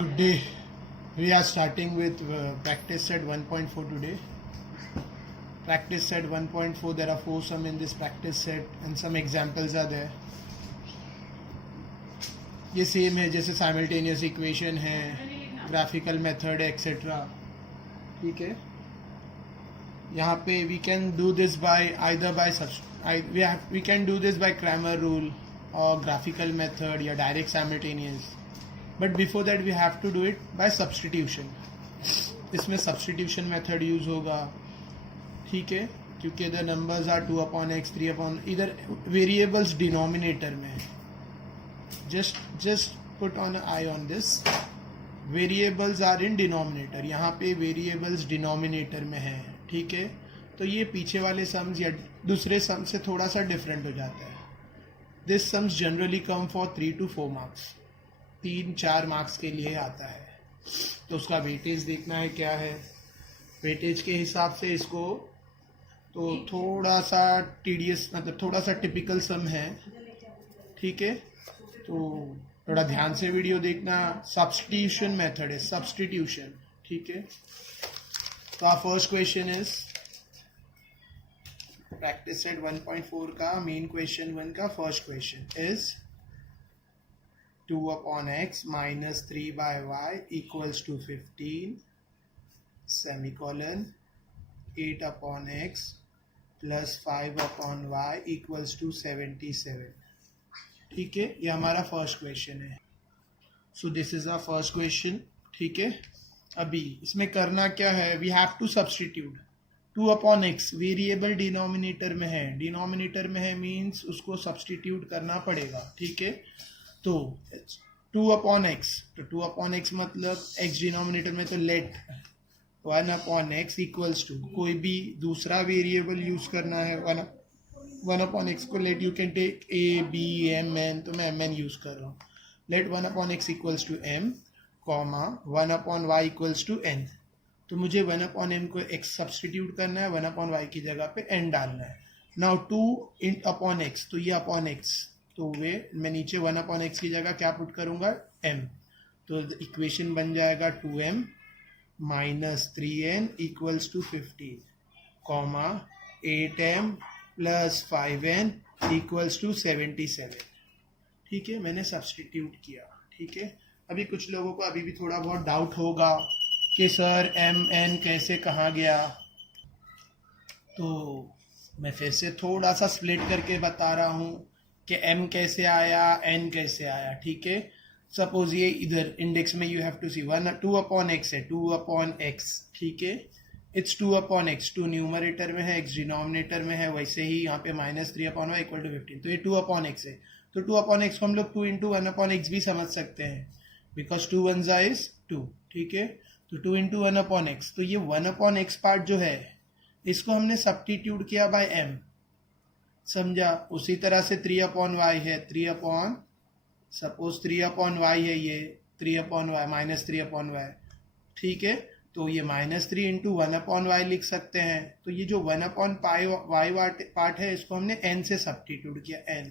Good day. We are starting with practice set 1.4 today. Practice set 1.4, there are 4 sum in this practice set and some examples are there. ये same है जैसे simultaneous equation है, graphical method है, etcetera. ठीक है. यहाँ पे we can do this by either by we can do this by Cramer rule or graphical method या direct simultaneous. But before that we have to do it by substitution. इसमें substitution method use होगा. ठीक है, क्योंकि the numbers are 2 upon x, 3 upon इधर variables denominator में है. Just put on an eye on this. Variables are in denominator. यहाँ पे variables denominator में है. ठीक है, तो ये पीछे वाले sums या दूसरे sum से थोड़ा सा different हो जाता है. This sums generally come for 3 to 4 marks. 3-4 marks के लिए आता है. तो उसका वेटेज देखना है क्या है. वेटेज के हिसाब से इसको तो थोड़ा सा टीडियस मतलब थोड़ा सा टिपिकल सम है. ठीक है, तो थोड़ा ध्यान से वीडियो देखना. सब्स्टिट्यूशन मेथड है, सब्स्टिट्यूशन. ठीक है, तो our first question is practice set 1.4 का मेन क्वेश्चन 1 का first question is 2 upon x minus 3 by y equals to 15 semicolon 8 upon x plus 5 upon y equals to 77. ठीक है, ये हमारा फर्स्ट क्वेश्चन है. So this is our first question. ठीक है, अभी इसमें करना क्या है, we have to substitute 2 upon x variable denominator में है. डिनोमिनेटर में है मीन्स उसको सब्स्टिट्यूट करना पड़ेगा. ठीक है, तो 2 upon x, तो 2 upon x मतलब x डिनोमिनेटर में, तो let 1 upon x equals to कोई भी दूसरा वेरिएबल यूज करना है. 1 upon x को let you can take a b m n, तो मैं mn यूज कर रहा हूँ. Let 1 upon x equals to m comma 1 upon y equals to n. तो मुझे 1 upon m को x सब्सटीट्यूट करना है, 1 upon y की जगह पे n डालना है. नाउ 2 upon x, तो ये upon x, तो वे मैं नीचे 1 upon x की जगह क्या पुट करूंगा, m. तो इक्वेशन बन जाएगा 2m minus 3n equals to 15 comma 8m plus 5n equals to 77. ठीक है, मैंने सब्सटीट्यूट किया. ठीक है, अभी कुछ लोगों को अभी भी थोड़ा बहुत डाउट होगा कि सर m n कैसे कहाँ गया. तो मैं फिर से थोड़ा सा स्प्लिट करके बता रहा हूँ कि m कैसे आया, n कैसे आया. ठीक है, सपोज ये इधर इंडेक्स में you have to see 2 upon x है, 2 upon x. ठीक है, इट्स 2 upon x, 2 न्यूमरेटर में है, x डिनोमिनेटर में है. वैसे ही यहाँ पे minus 3 upon y equal to 15, तो ये 2 upon x है. तो 2 upon x को हम लोग 2 into 1 upon x भी समझ सकते हैं, बिकॉज 2 1 is 2. ठीक है, तो 2 into 1 upon x, तो ये 1 upon x पार्ट जो है इसको हमने सब्स्टिट्यूट किया बाय m. समझा. उसी तरह से 3 upon y है, 3 upon सपोज 3 upon y है, ये 3 upon y minus 3 upon y. ठीक है, तो ये माइनस 3 इंटू 1 upon y लिख सकते हैं. तो ये जो 1 upon पाई y पार्ट है इसको हमने n से सब्स्टिट्यूट किया, n.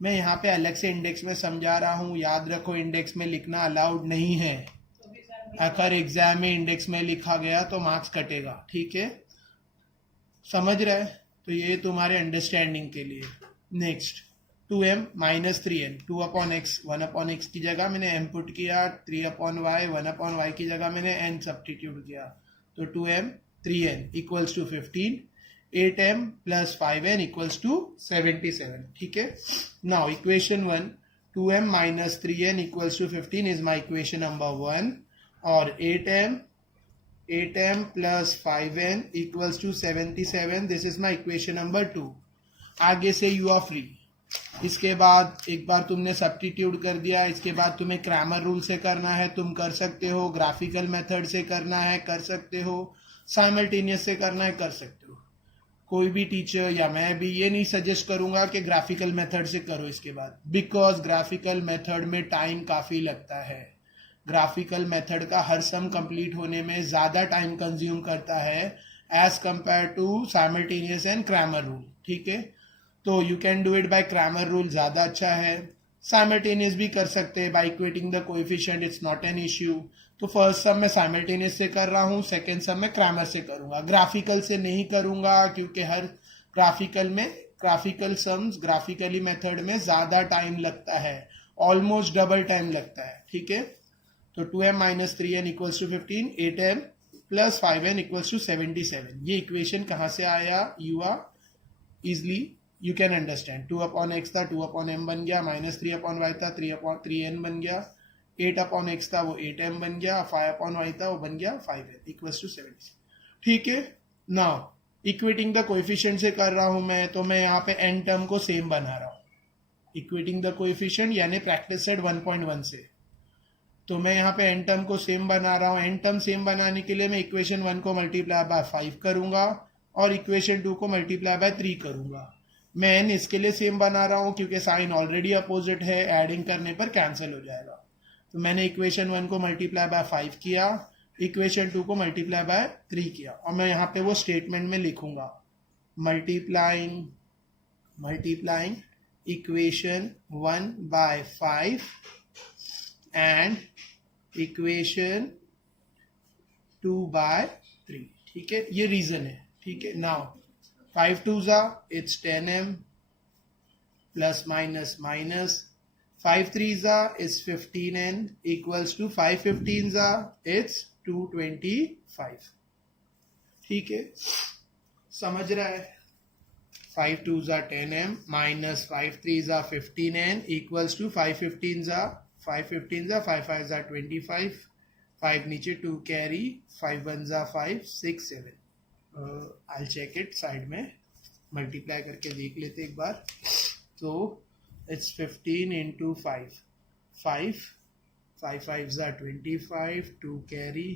मैं यहाँ पे अलग से इंडेक्स में समझा रहा हूँ. याद रखो इंडेक्स में लिखना अलाउड नहीं है. अगर एग्जाम में इंडेक्स में लिखा गया तो मार्क्स कटेगा. ठीक है, समझ रहे. तो ये तुम्हारे अंडरस्टैंडिंग के लिए. Next 2m minus 3n, 2 upon x, 1 upon x की जगह मैंने m पुट किया, 3 upon y, 1 upon y की जगह मैंने n सब्स्टिट्यूट किया. तो 2m 3n equals to 15, 8m plus 5n equals to 77. ठीक है, now equation 1 2m minus 3n equals to 15 is my equation number 1, और 8m plus 5n equals to 77, this is my equation number 2. आगे से you are free. इसके बाद एक बार तुमने substitute कर दिया, इसके बाद तुम्हें क्रैमर रूल से करना है, तुम कर सकते हो. ग्राफिकल मेथड से करना है, कर सकते हो. साइमल्टेनियस से करना है, कर सकते हो. कोई भी टीचर या मैं भी ये नहीं सजेस्ट करूंगा कि ग्राफिकल मेथड से करो इसके बाद, बिकॉज ग्राफिकल मेथड में टाइम काफी लगता है. ग्राफिकल मेथड का हर सम कंप्लीट होने में ज्यादा टाइम कंज्यूम करता है as compare to simultaneous and Cramer rule. ठीक है, तो you can do it by Cramer rule, ज़्यादा अच्छा है. साइमल्टेनियस भी कर सकते हैं by equating the coefficient, it's not an issue. तो फर्स्ट सम मैं साइमल्टेनियस से कर रहा हूँ, सेकेंड सम मैं क्रैमर से करूंगा, ग्राफिकल से नहीं करूंगा क्योंकि हर ग्राफिकल सम्स ग्राफिकली मेथड में ज्यादा टाइम लगता है, ऑलमोस्ट डबल टाइम लगता है, ठीक है। तो 2m minus 3n equals to 15, 8m plus 5n equals to 77। ये इक्वेशन कहाँ से आया, you are easily you can understand. 2 upon x था, 2 अपॉन एम बन गया, माइनस 3 अपॉन वाई था, 3 अपॉन 3n बन गया, 8 अपॉन एक्स था वो 8m बन गया, 5 अपॉन वाई था वो बन गया 5n इक्वल्स टू 77, ठीक है। नाउ इक्वेटिंग द कोएफिशिएंट से कर रहा हूं मैं, तो मैं यहाँ पे n टर्म को सेम बना रहा हूँ, इक्वेटिंग द कोएफिशिएंट यानी प्रैक्टिस सेट 1.1 से। तो मैं यहाँ पे एन टर्म को सेम बना रहा हूँ। एन टर्म सेम बनाने के लिए मैं इक्वेशन 1 को मल्टीप्लाई बाय 5 करूंगा और इक्वेशन 2 को मल्टीप्लाई बाय 3 करूंगा। मैं एन इसके लिए सेम बना रहा हूँ क्योंकि साइन ऑलरेडी अपोजिट है, एडिंग करने पर कैंसिल हो जाएगा। तो मैंने इक्वेशन 1 को मल्टीप्लाई बाय 5 किया, इक्वेशन 2 को मल्टीप्लाई बाय 3 किया, और मैं यहाँ पे वो स्टेटमेंट में लिखूंगा multiplying equation 1 by 5 and equation 2 by 3, ठीक है। ये रीजन है, ठीक है। Now 5 2s it's 10m plus minus minus, 5 3s is 15n equals to 5 15s it's 225, ठीक है। समझ रहा है, 5 2s 10m minus 5 3s 15n equals to 5 15s 5 15s 5 5s 25, 5 नीचे 2 carry, 5 1s 5 6 7। I'll check it side में, मल्टीप्लाई करके देख लेते एक बार। तो it's 15 into 5, 5 5 5s 25, 2 carry,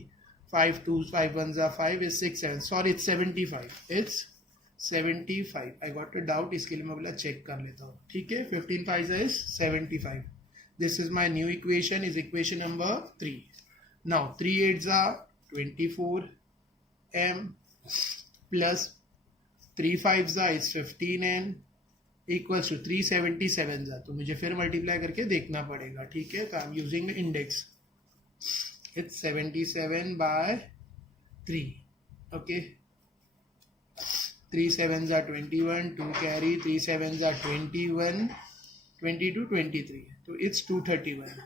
5 2s 5 1s 5 is 6 7, sorry it's 75, it's 75। I got a doubt, इसके लिए मैं बोला चेक कर लेता हूँ, ठीक है। 15 5 is 75। This is my new equation, is equation number 3. Now 3 8s are 24m plus 3 5s are is 15n equals to 377 are, तो मुझे फिर मल्टीप्लाई करके देखना पड़ेगा, ठीक है। तो I am using index, it's 77 by 3, okay. 3 7s are 21, 2 carry, 3 7s are 21, 22 23, तो इट्स 231।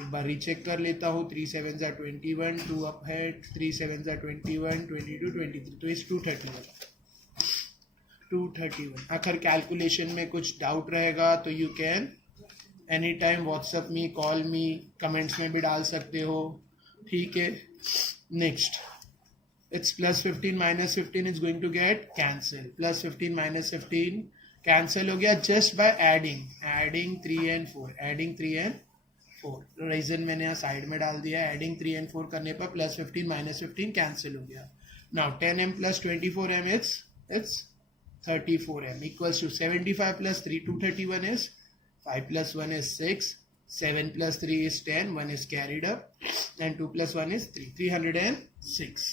एक बार रीचेक कर लेता हूँ, 3 7s are 21, 2 अप है, 3 7s are 21, 22 23, तो इट्स 231। अगर कैलकुलेशन में कुछ डाउट रहेगा तो you can any time WhatsApp me, call me, comments में भी डाल सकते हो, ठीक है। Next, it's plus 15 minus 15 is going to get cancel, plus 15 minus 15 cancel हो गया just by adding 3 and 4, adding 3 and 4। Reason मैंने यहाँ साइड में डाल दिया, एडिंग 3 and 4 करने पर प्लस 15 माइनस 15 कैंसिल हो गया। Now 10m plus 24m it's 34m equals to 75 plus 3 231 is 5 plus 1 is 6, 7 plus 3 is 10, 1 is carried up, and 2 plus 1 is 3, 306।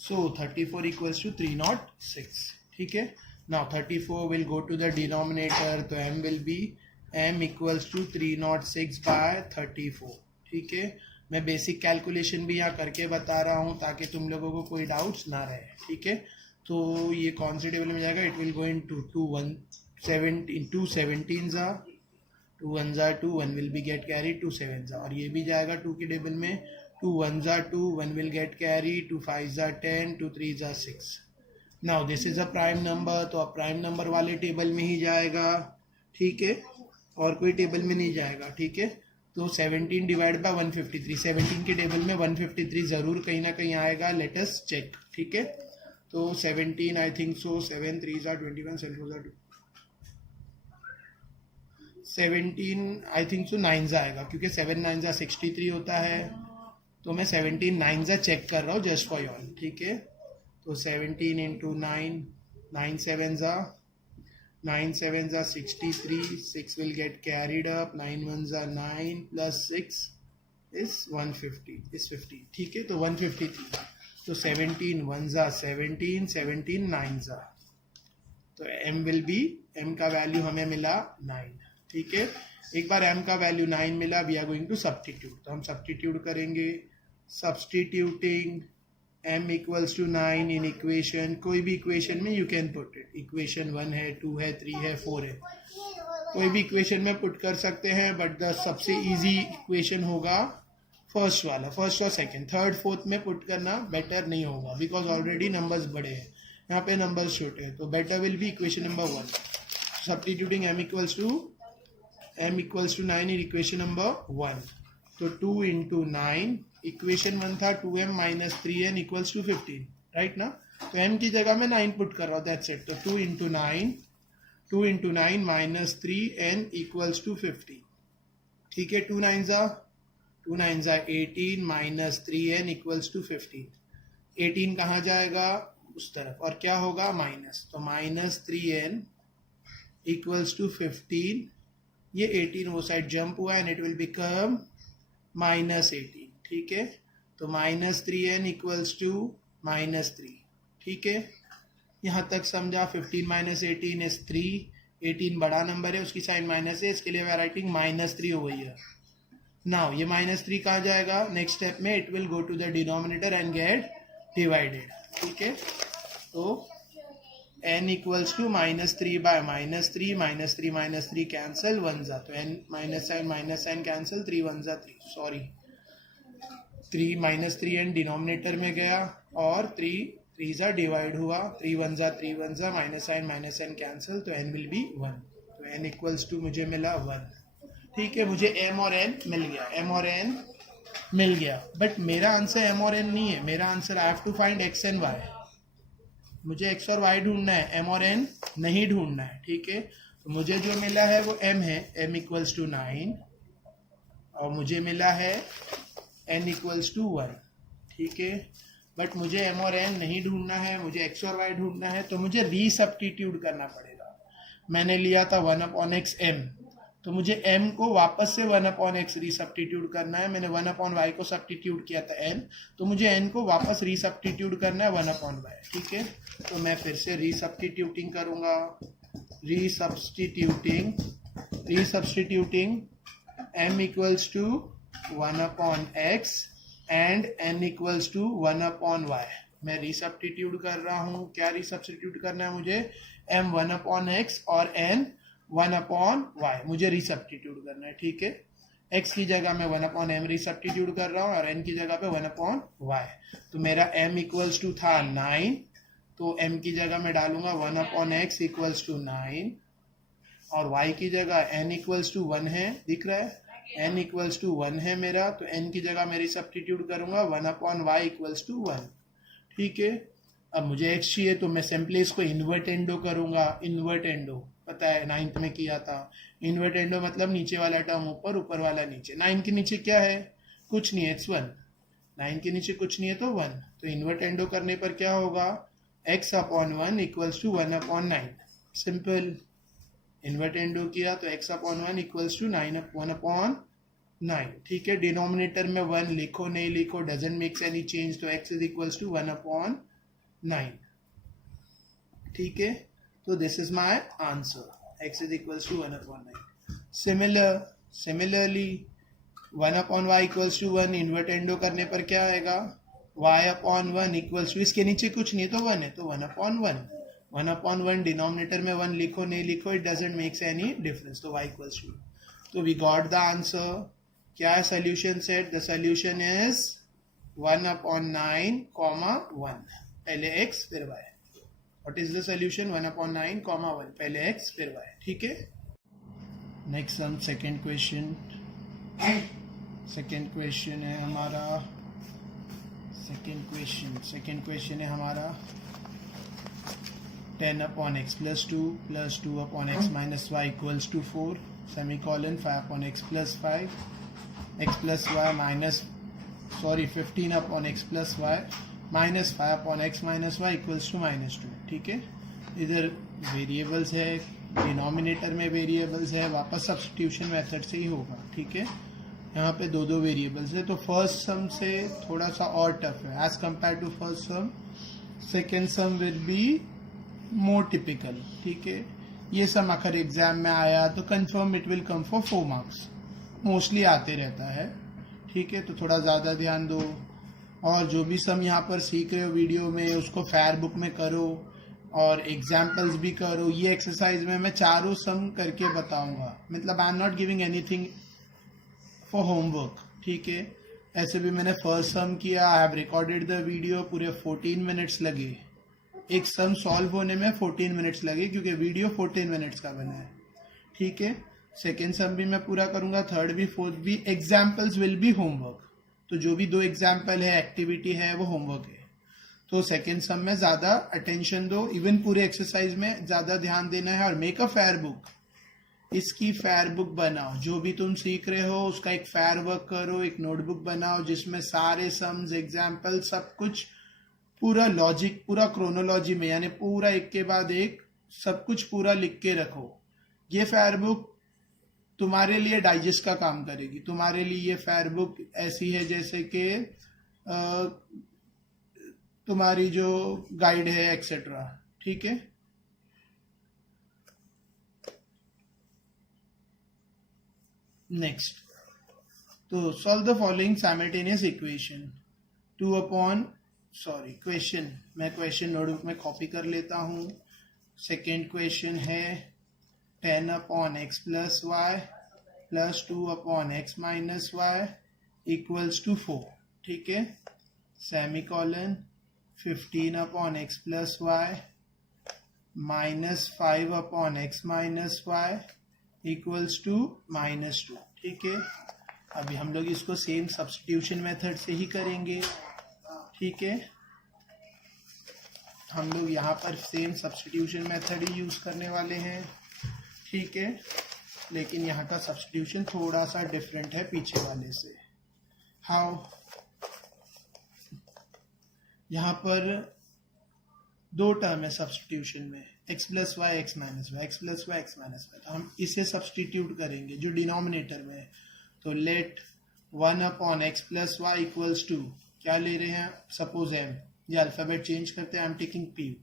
So 34 equals to 306, ठीक है। Now 34 will go to the denominator, तो m will be m equals to 306 by 34, ठीक है। मैं basic calculation भी यहाँ करके बता रहा हूँ ताकि तुम लोगों को कोई डाउट्स ना रहे, ठीक है। तो ये कौन से टेबल में जाएगा, it will go into 2 17s are 2 1s are 2, 1 will be get carried, 2 7s are, और ये भी जाएगा 2 के टेबल में, 2 1s are 2, 1 will get carried, 2 5s are 10, 2 3s are 6। Now this is a prime number, तो अब prime number वाले table में ही जाएगा, ठीक है, और कोई टेबल में नहीं जाएगा, ठीक है। तो 17 डिवाइड बाय 153, 17 के टेबल में 153 जरूर कहीं ना कहीं आएगा, लेट अस चेक, ठीक है। तो 17 I think so, 7 3s are 21, 7 4s are 2, 17 I think so 9s आएगा, क्योंकि 7 9s are 63 होता है। तो मैं 17 9s चेक कर रहा हूँ जस्ट फॉर यॉल, ठीक है। तो 17 into 9, 9 7s are 63, 6 will get carried up, 9 1s are 9 plus 6 is 150, is 50, ठीक है। तो 153, तो 17 1s are 17, 17 9s are, तो m will be, m का वैल्यू हमें मिला 9, ठीक है, एक बार m का वैल्यू 9 मिला, we are going to substitute, तो हम सब्स्टिट्यूट करेंगे, substituting m equals to 9 in equation, कोई भी इक्वेशन में you can put it, equation 1 है, 2 है, 3 है, 4 है, कोई भी इक्वेशन में पुट कर सकते हैं, बट द सबसे इजी इक्वेशन होगा फर्स्ट वाला, फर्स्ट और सेकंड, थर्ड फोर्थ में पुट करना बेटर नहीं होगा, बिकॉज ऑलरेडी नंबर्स बड़े हैं, यहाँ पे नंबर्स छोटे हैं, तो better will be equation number 1, substituting m equals to 9 in equation number 1, तो 2 इंटू 9, इक्वेशन 1 था 2m minus 3n equals to 15, right ना, तो m की जगह में 9 पुट कर रहा हूँ, दैट्स इट, तो 2 into 9 minus 3n equals to 50, ठीक है, 2 9 जा 18 माइनस 3n इक्वल्स टू 15, 18 कहाँ जाएगा, उस तरफ, और क्या होगा, माइनस, तो माइनस 3n इक्वल्स टू 15, ये 18 वो साइड जंप हुआ and it will become minus 18, ठीक है, तो minus 3n equals to minus 3, ठीक है, यहाँ तक समझा, 15 माइनस 18 इज 3, 18 बड़ा नंबर है, उसकी साइन माइनस है, इसके लिए we are writing minus 3 over here, now ये माइनस 3 कहाँ जाएगा, नेक्स्ट स्टेप में it will go to the denominator and get divided, ठीक है, तो n equals to minus 3 by minus 3, minus 3 cancel, 1 जा, तो n माइनस साइन कैंसिल, 3 1 जा 3, सॉरी 3 माइनस 3n डिनोमिनेटर में गया और 3 जा डिवाइड हुआ, 3 1 जा, माइनस साइन कैंसिल, तो n विल बी 1, तो n इक्वल्स टू मुझे मिला 1, ठीक है, मुझे m और n मिल गया, बट मेरा आंसर m और n नहीं है, मेरा answer I have to find x and y, मुझे x और y ढूंढना है, m और n नहीं ढूंढना है, ठीक है, तो मुझे जो मिला है वो m है, m इक्वल्स टू 9, और मुझे मिला है n इक्वल्स टू 1, ठीक है, बट मुझे m और n नहीं ढूंढना है, मुझे x और y ढूंढना है, तो मुझे रीसब्स्टिट्यूट करना पड़ेगा, मैंने लिया था 1/x m, तो मुझे m को वापस से 1/x रीसब्स्टिट्यूट करना है, मैंने 1/y को सब्स्टिट्यूट किया था n, तो मुझे n को वापस रीसब्स्टिट्यूट करना है 1/y, ठीक है, तो मैं फिर से रीसब्स्टिट्यूटिंग करूंगा, resubstituting m equals to 1/x and n equals to 1/y, मैं रीसब्स्टिट्यूट कर रहा हूँ, क्या रीसब्स्टिट्यूट करना है मुझे, m 1/x और n 1/y मुझे रीसब्स्टिट्यूट करना है, ठीक है, x की जगह मैं 1/m रीसब्स्टिट्यूट कर रहा हूँ और n की जगह पे 1/y, तो मेरा m इक्वल्स टू था 9, तो m की जगह मैं डालूंगा 1/x इक्वल्स टू 9, और y की जगह n इक्वल्स टू 1 है, दिख रहा है, n इक्वल्स टू 1 है मेरा, तो n की जगह मैं रीसब्स्टिट्यूट करूंगा 1/y इक्वल्स टू 1, ठीक है, अब मुझे x चाहिए, तो मैं सिंपली इसको इन्वर्टेंडो करूंगा, इन्वर्टेंडो पता है 9th में किया था, इन्वर्टेंडो मतलब नीचे वाला टर्म ऊपर, ऊपर वाला नीचे, 9 के नीचे क्या है, कुछ नहीं है, इट्स 1, 9 के नीचे कुछ नहीं है तो 1, तो इन्वर्टेंडो करने पर क्या होगा, x/1 equals to 1/9, simple, invertendo किया तो x/1 इक्वल्स टू 1/9, ठीक है, डिनोमिनेटर में 1 लिखो नहीं लिखो डजेंट मेक्स एनी चेंज, तो x इज इक्वल्स टू 1/9, ठीक है, तो this is my answer, x is equals to 1/9, similarly 1/y equals to 1, invertendo करने पर क्या आएगा, y/1 इक्वल्स टू, इसके नीचे कुछ नहीं तो 1 है, तो 1/1 डिनोमिनेटर में 1 लिखो नहीं लिखो it doesn't makes any difference, तो y इक्वल्स टू, तो वी गॉट द आंसर, क्या है solution set, the solution is 1/9, 1, पहले x फिर y, what is the solution, 1/9, 1, पहले x फिर y, ठीक है, नेक्स्ट सम सेकंड क्वेश्चन है हमारा, सेकंड क्वेश्चन है हमारा 10/x + 2 + 2/x - y = 4, semicolon 5/x + 5, x + y minus 15/x + y minus 5/x - y = -2, ठीक है, इधर वेरिएबल्स है, डिनोमिनेटर में वेरिएबल्स है, वापस सब्स्टिट्यूशन मेथड से ही होगा, ठीक है, यहाँ पे दो वेरिएबल्स है, तो फर्स्ट सम से थोड़ा सा और टफ है as compare to first sum, second sum will be more typical, ठीक है, ये सम अगर एग्जाम में आया तो confirm it will come for 4 marks, mostly आते रहता है। ठीक है, तो थोड़ा ज़्यादा ध्यान दो, और जो भी सम यहाँ पर सीख रहे हो वीडियो में उसको फेयर बुक में करो और एग्जाम्पल्स भी करो। ये एक्सरसाइज में मैं चारों सम करके बताऊंगा, मतलब I am not giving anything for homework. ठीक है, ऐसे भी मैंने फर्स्ट सम किया, I have recorded the video, पूरे 14 मिनट्स लगे। एक सम सॉल्व होने में 14 मिनट्स लगे क्योंकि वीडियो 14 मिनट्स का बना है। ठीक है, सेकेंड सम भी मैं पूरा करूंगा, थर्ड भी, फोर्थ भी। एग्जाम्पल्स विल बी होमवर्क, तो जो भी 2 एग्जाम्पल है, एक्टिविटी है, वो होमवर्क है। तो सेकेंड सम में ज्यादा अटेंशन दो, इवन पूरे एक्सरसाइज में ज्यादा ध्यान देना है। और मेक अ फेयर बुक, इसकी फेयर बुक बनाओ। जो भी तुम सीख रहे हो उसका एक फेयर वर्क करो, एक नोटबुक बनाओ जिसमें सारे सम्स, एग्जाम्पल, सब कुछ पूरा लॉजिक, पूरा क्रोनोलॉजी में, यानी पूरा एक के बाद एक सब कुछ पूरा लिख के रखो। ये फेयर बुक तुम्हारे लिए डाइजेस्ट का काम करेगी। तुम्हारे लिए ये फेयर बुक ऐसी है जैसे कि तुम्हारी जो गाइड है एक्सेट्रा। ठीक है, नेक्स्ट, तो solve the following simultaneous equation. Question, मैं क्वेश्चन नोटबुक में कॉपी कर लेता हूं। सेकेंड क्वेश्चन है 10/x plus y plus 2/x minus y equals to 4। ठीक है, semicolon 15/x plus y minus 5/x minus y equals to -2। ठीक है, अभी हम लोग इसको सेम सब्स्टिट्यूशन मेथड से ही करेंगे। ठीक है, हम लोग यहाँ पर सेम सब्स्टिट्यूशन मेथड ही यूज करने वाले हैं। ठीक है, लेकिन यहाँ का सब्स्टिट्यूशन थोड़ा सा डिफरेंट है पीछे वाले से। हाउ, यहाँ पर 2 टर्म है सब्स्टिट्यूशन में, x plus y x minus y, x plus y x minus y. तो हम इसे सब्स्टिट्यूट करेंगे जो डिनोमिनेटर में है। तो let 1/x plus y equals to, क्या ले रहे हैं, सपोज m, ये अल्फाबेट चेंज करते हैं, आई एम टेकिंग p।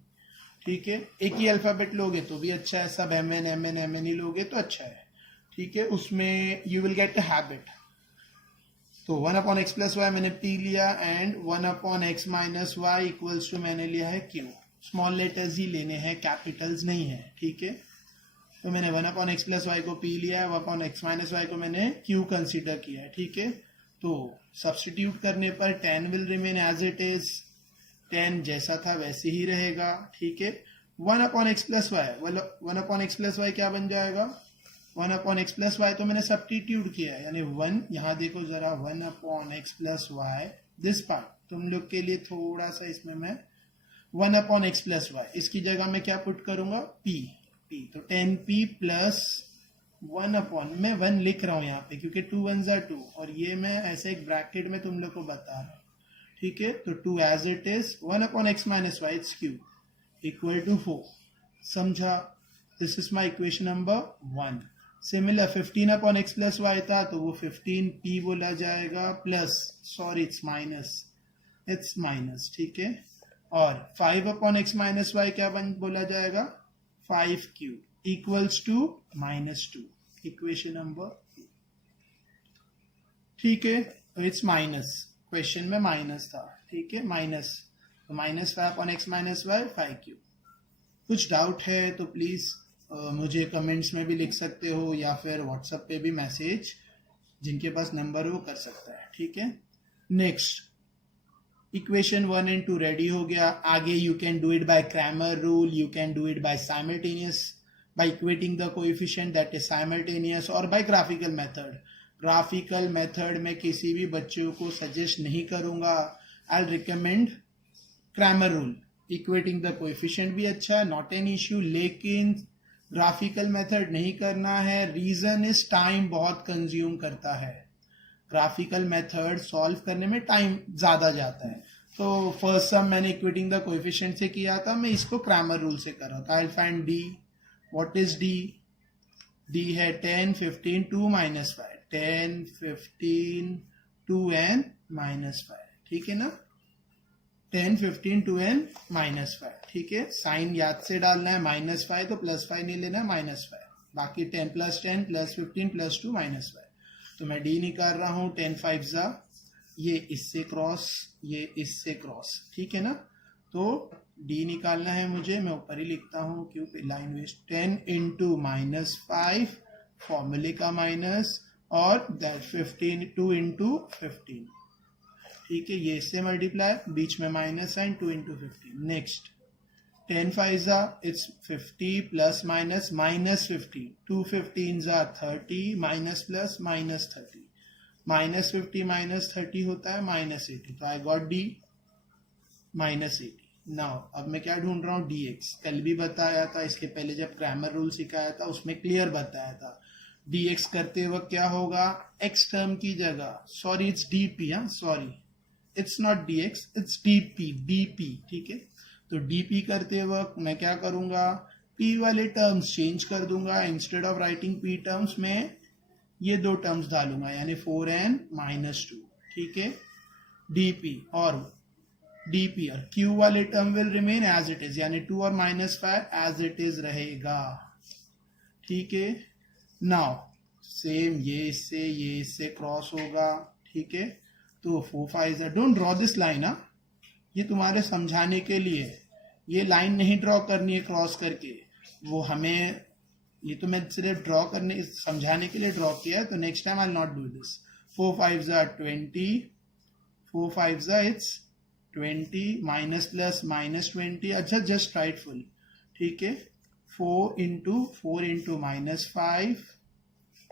ठीक है, एक ही अल्फाबेट लोगे तो भी अच्छा है, सब mn ही लोगे तो अच्छा है। ठीक है, उसमें you will get a habit. तो 1/x प्लस वाई मैंने p लिया and 1/x minus y equals to मैंने लिया है q। स्मॉल लेटर्स ही लेने हैं, कैपिटल्स नहीं है। ठीक है, तो मैंने 1/x प्लस वाई को p लिया है, 1/x माइनस वाई को मैंने q कंसिडर किया है। ठीक है, तो सब्स्टिट्यूट करने पर 10 will remain as it is, 10 जैसा था वैसे ही रहेगा। ठीक है, 1/x plus y, 1/x plus Y क्या बन जाएगा, 1/x प्लस वाई तो मैंने सब्स्टिट्यूट किया है, यानी 1, यहाँ देखो जरा, 1/x plus Y, this part तुम लोग के लिए थोड़ा सा, इसमें मैं 1/x प्लस वाई, इसकी जगह मैं क्या पुट करूंगा, p। तो 10p प्लस 1/, मैं 1 लिख रहा हूं यहाँ पे क्योंकि 2 1s are 2, और ये मैं ऐसे एक ब्रैकेट में तुम लोग को बता रहा हूँ। ठीक है, तो 2 as it is, 1/x minus y it's q equal to 4। समझा, this is my equation number 1। Similar 15/x plus y था तो वो 15p बोला जाएगा, प्लस, सॉरी इट्स माइनस। ठीक है, और 5/x माइनस वाई क्या बोला जाएगा, 5q equals to -2, equation number. ठीक है, तो इट्स माइनस, क्वेश्चन में माइनस था। ठीक है, माइनस, तो -5/x माइनस वाई 5q। कुछ डाउट है तो प्लीज मुझे कमेंट्स में भी लिख सकते हो, या फिर व्हाट्सएप पे भी मैसेज, जिनके पास नंबर वो कर सकता है। ठीक है, नेक्स्ट, इक्वेशन 1 and 2 रेडी हो गया। आगे you can do it by Cramer rule, you can do it by simultaneous, by equating the coefficient that is simultaneous, और by graphical method. Graphical method में किसी भी बच्चों को सजेस्ट नहीं करूंगा, I recommend Cramer rule. Equating the coefficient भी अच्छा है, नॉट एन इश्यू, लेकिन ग्राफिकल मेथड नहीं करना है। रीजन इज टाइम बहुत कंज्यूम करता है, ग्राफिकल मेथड सॉल्व करने में टाइम ज्यादा जाता है। तो फर्स्ट सम मैंने इक्वेटिंग द कोएफिशिएंट से किया था, मैं इसको क्रैमर रूल से कर रहा था। I will find D, what is D, D है 10 15 2 -5, 10 15 2 एंड -5। ठीक है ना, 10, 15 to n -5, ठीक है। साइन याद से डालना है, -5 तो +5 नहीं लेना है, -5, बाकी 10 + 10 + 15 + 2 -5। तो मैं डी निकाल रहा हूँ, 10 5 जा, ये इससे क्रॉस, ये इससे क्रॉस, ठीक है ना। तो डी निकालना है मुझे, मैं ऊपर ही लिखता हूँ क्यों पे लाइन वेस्ट। 10 × -5 फॉर्मूले का माइनस, और दैट 15 2 × 15, ठीक है। ये इससे मल्टीप्लाई, बीच में माइनस साइन, 2 × 15। नेक्स्ट 10 5 जा, इट्स 50 प्लस माइनस -50, 2 15 जा 30, माइनस प्लस -30, -50 -30 होता है -80। तो आई गॉट डी -80। नाउ अब मैं क्या ढूंढ रहा हूँ, dx। कल भी बताया था, इसके पहले जब ग्रामर रूल सिखाया था उसमें क्लियर बताया था, dx करते वक्त क्या होगा, x टर्म की जगह, सॉरी इट्स dp, हाँ sorry it's not dx, it's dp, ठीक है। तो dp करते वक्त मैं क्या करूंगा, p वाले टर्म्स चेंज कर दूंगा, instead of writing p terms में ये दो टर्म्स डालूंगा, यानी 4n - 2, ठीक है। dp और dp और q वाले term will remain as it is, यानी 2 और -5 एज इट इज रहेगा, ठीक है। नाउ सेम ये इससे क्रॉस होगा, ठीक है। तो 4 5 डोंट ड्रॉ दिस लाइन, ये तुम्हारे समझाने के लिए, ये लाइन नहीं ड्रॉ करनी है क्रॉस करके, वो हमें, ये तो मैं सिर्फ ड्रॉ करने समझाने के लिए ड्रॉ किया है, तो next time I will not do this. 4 5 जा 20, 4 5 जा इट्स 20, माइनस प्लस -20, अच्छा जस्ट राइट फुल, ठीक है। 4 × -5,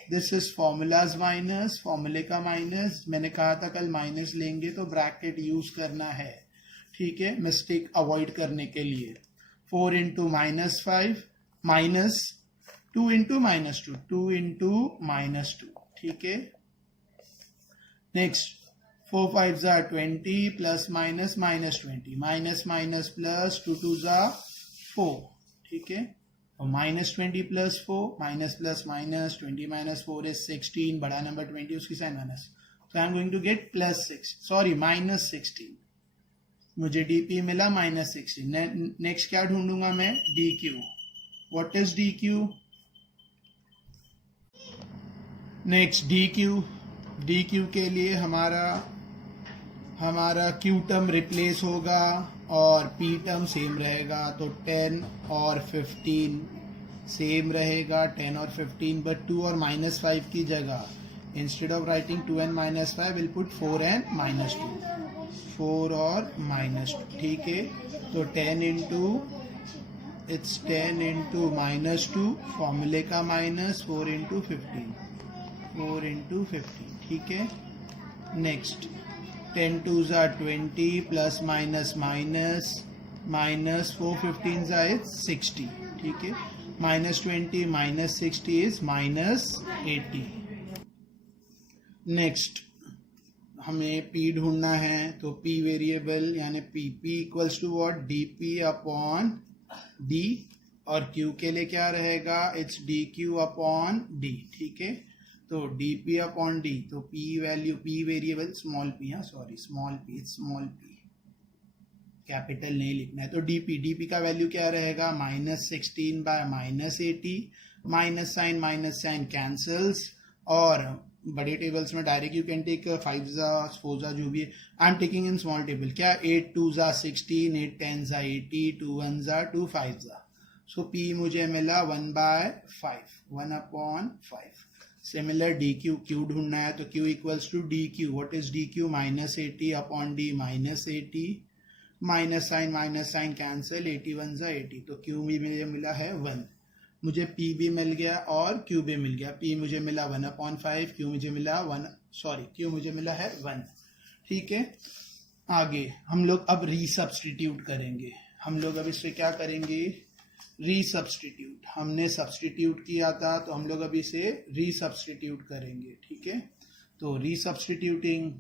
दिस इज फॉर्मूलाज माइनस, फॉर्मूले का माइनस, मैंने कहा था कल माइनस लेंगे तो ब्रैकेट यूज करना है, ठीक है, मिस्टेक अवॉइड करने के लिए। 4 × -5 माइनस 2 × -2, 2 × -2, ठीक है। नेक्स्ट 4 5 जा 20, plus minus -20, minus minus plus, 2 2 जा 4, ठीक है। और -20 + 4, माइनस प्लस माइनस, 20 - 4 इज 16, बड़ा नंबर 20 उसकी साइन माइनस, तो I am going to get -16, मुझे dp मिला -16। नेक्स्ट क्या ढूंढूंगा मैं, dq। What is dq, next dq के लिए हमारा q टर्म रिप्लेस होगा और p टर्म सेम रहेगा, तो 10 और 15 सेम रहेगा, 10 और 15, बट 2 और -5 की जगह instead of writing 2n - 5 will put 4n - 2, 4 और -2, ठीक है। तो 10 × -2, फॉर्मूले का माइनस, 4 × 15, 4 × 15, ठीक है। नेक्स्ट 10 2 जा 20, प्लस माइनस माइनस, -4 15 जा 60, ठीक है। -20 - 60 इज -80। नेक्स्ट हमें p ढूंढना है, तो p वेरिएबल यानी p equals to what, dp/d, और q के लिए क्या रहेगा, इट्स dq/d, ठीक है। तो dp/d, तो p value, p variable small p, हाँ सॉरी स्मॉल p, कैपिटल नहीं लिखना है। तो dp का वैल्यू क्या रहेगा, -16 / -80, माइनस साइन कैंसल्स, और बड़े टेबल्स में डायरेक्ट यू कैन टेक 5 जा 4 जा जो भी है, I am taking in small table, क्या 8 2 जा 16, 8 10 जा 80, 2 1 जा 2 5 जा, सो p मुझे मिला 1/5, 1/5। सिमिलर dq, q ढूंढना है, तो q equals to dq, what is dq, -80/d, -80, minus sign cancel, 81 जा 80, तो q भी मुझे मिला है 1, मुझे p भी मिल गया और q भी मिल गया, p मुझे मिला 1/5, q मुझे मिला q मुझे मिला है 1, ठीक है। आगे हम लोग अब रीसब्स्टिट्यूट करेंगे, हम लोग अब इससे क्या करेंगे, रीसब्स्टिट्यूट, हमने सब्स्टिट्यूट किया था तो हम लोग अभी इसे रीसब्स्टिट्यूट करेंगे, ठीक है। तो resubstituting,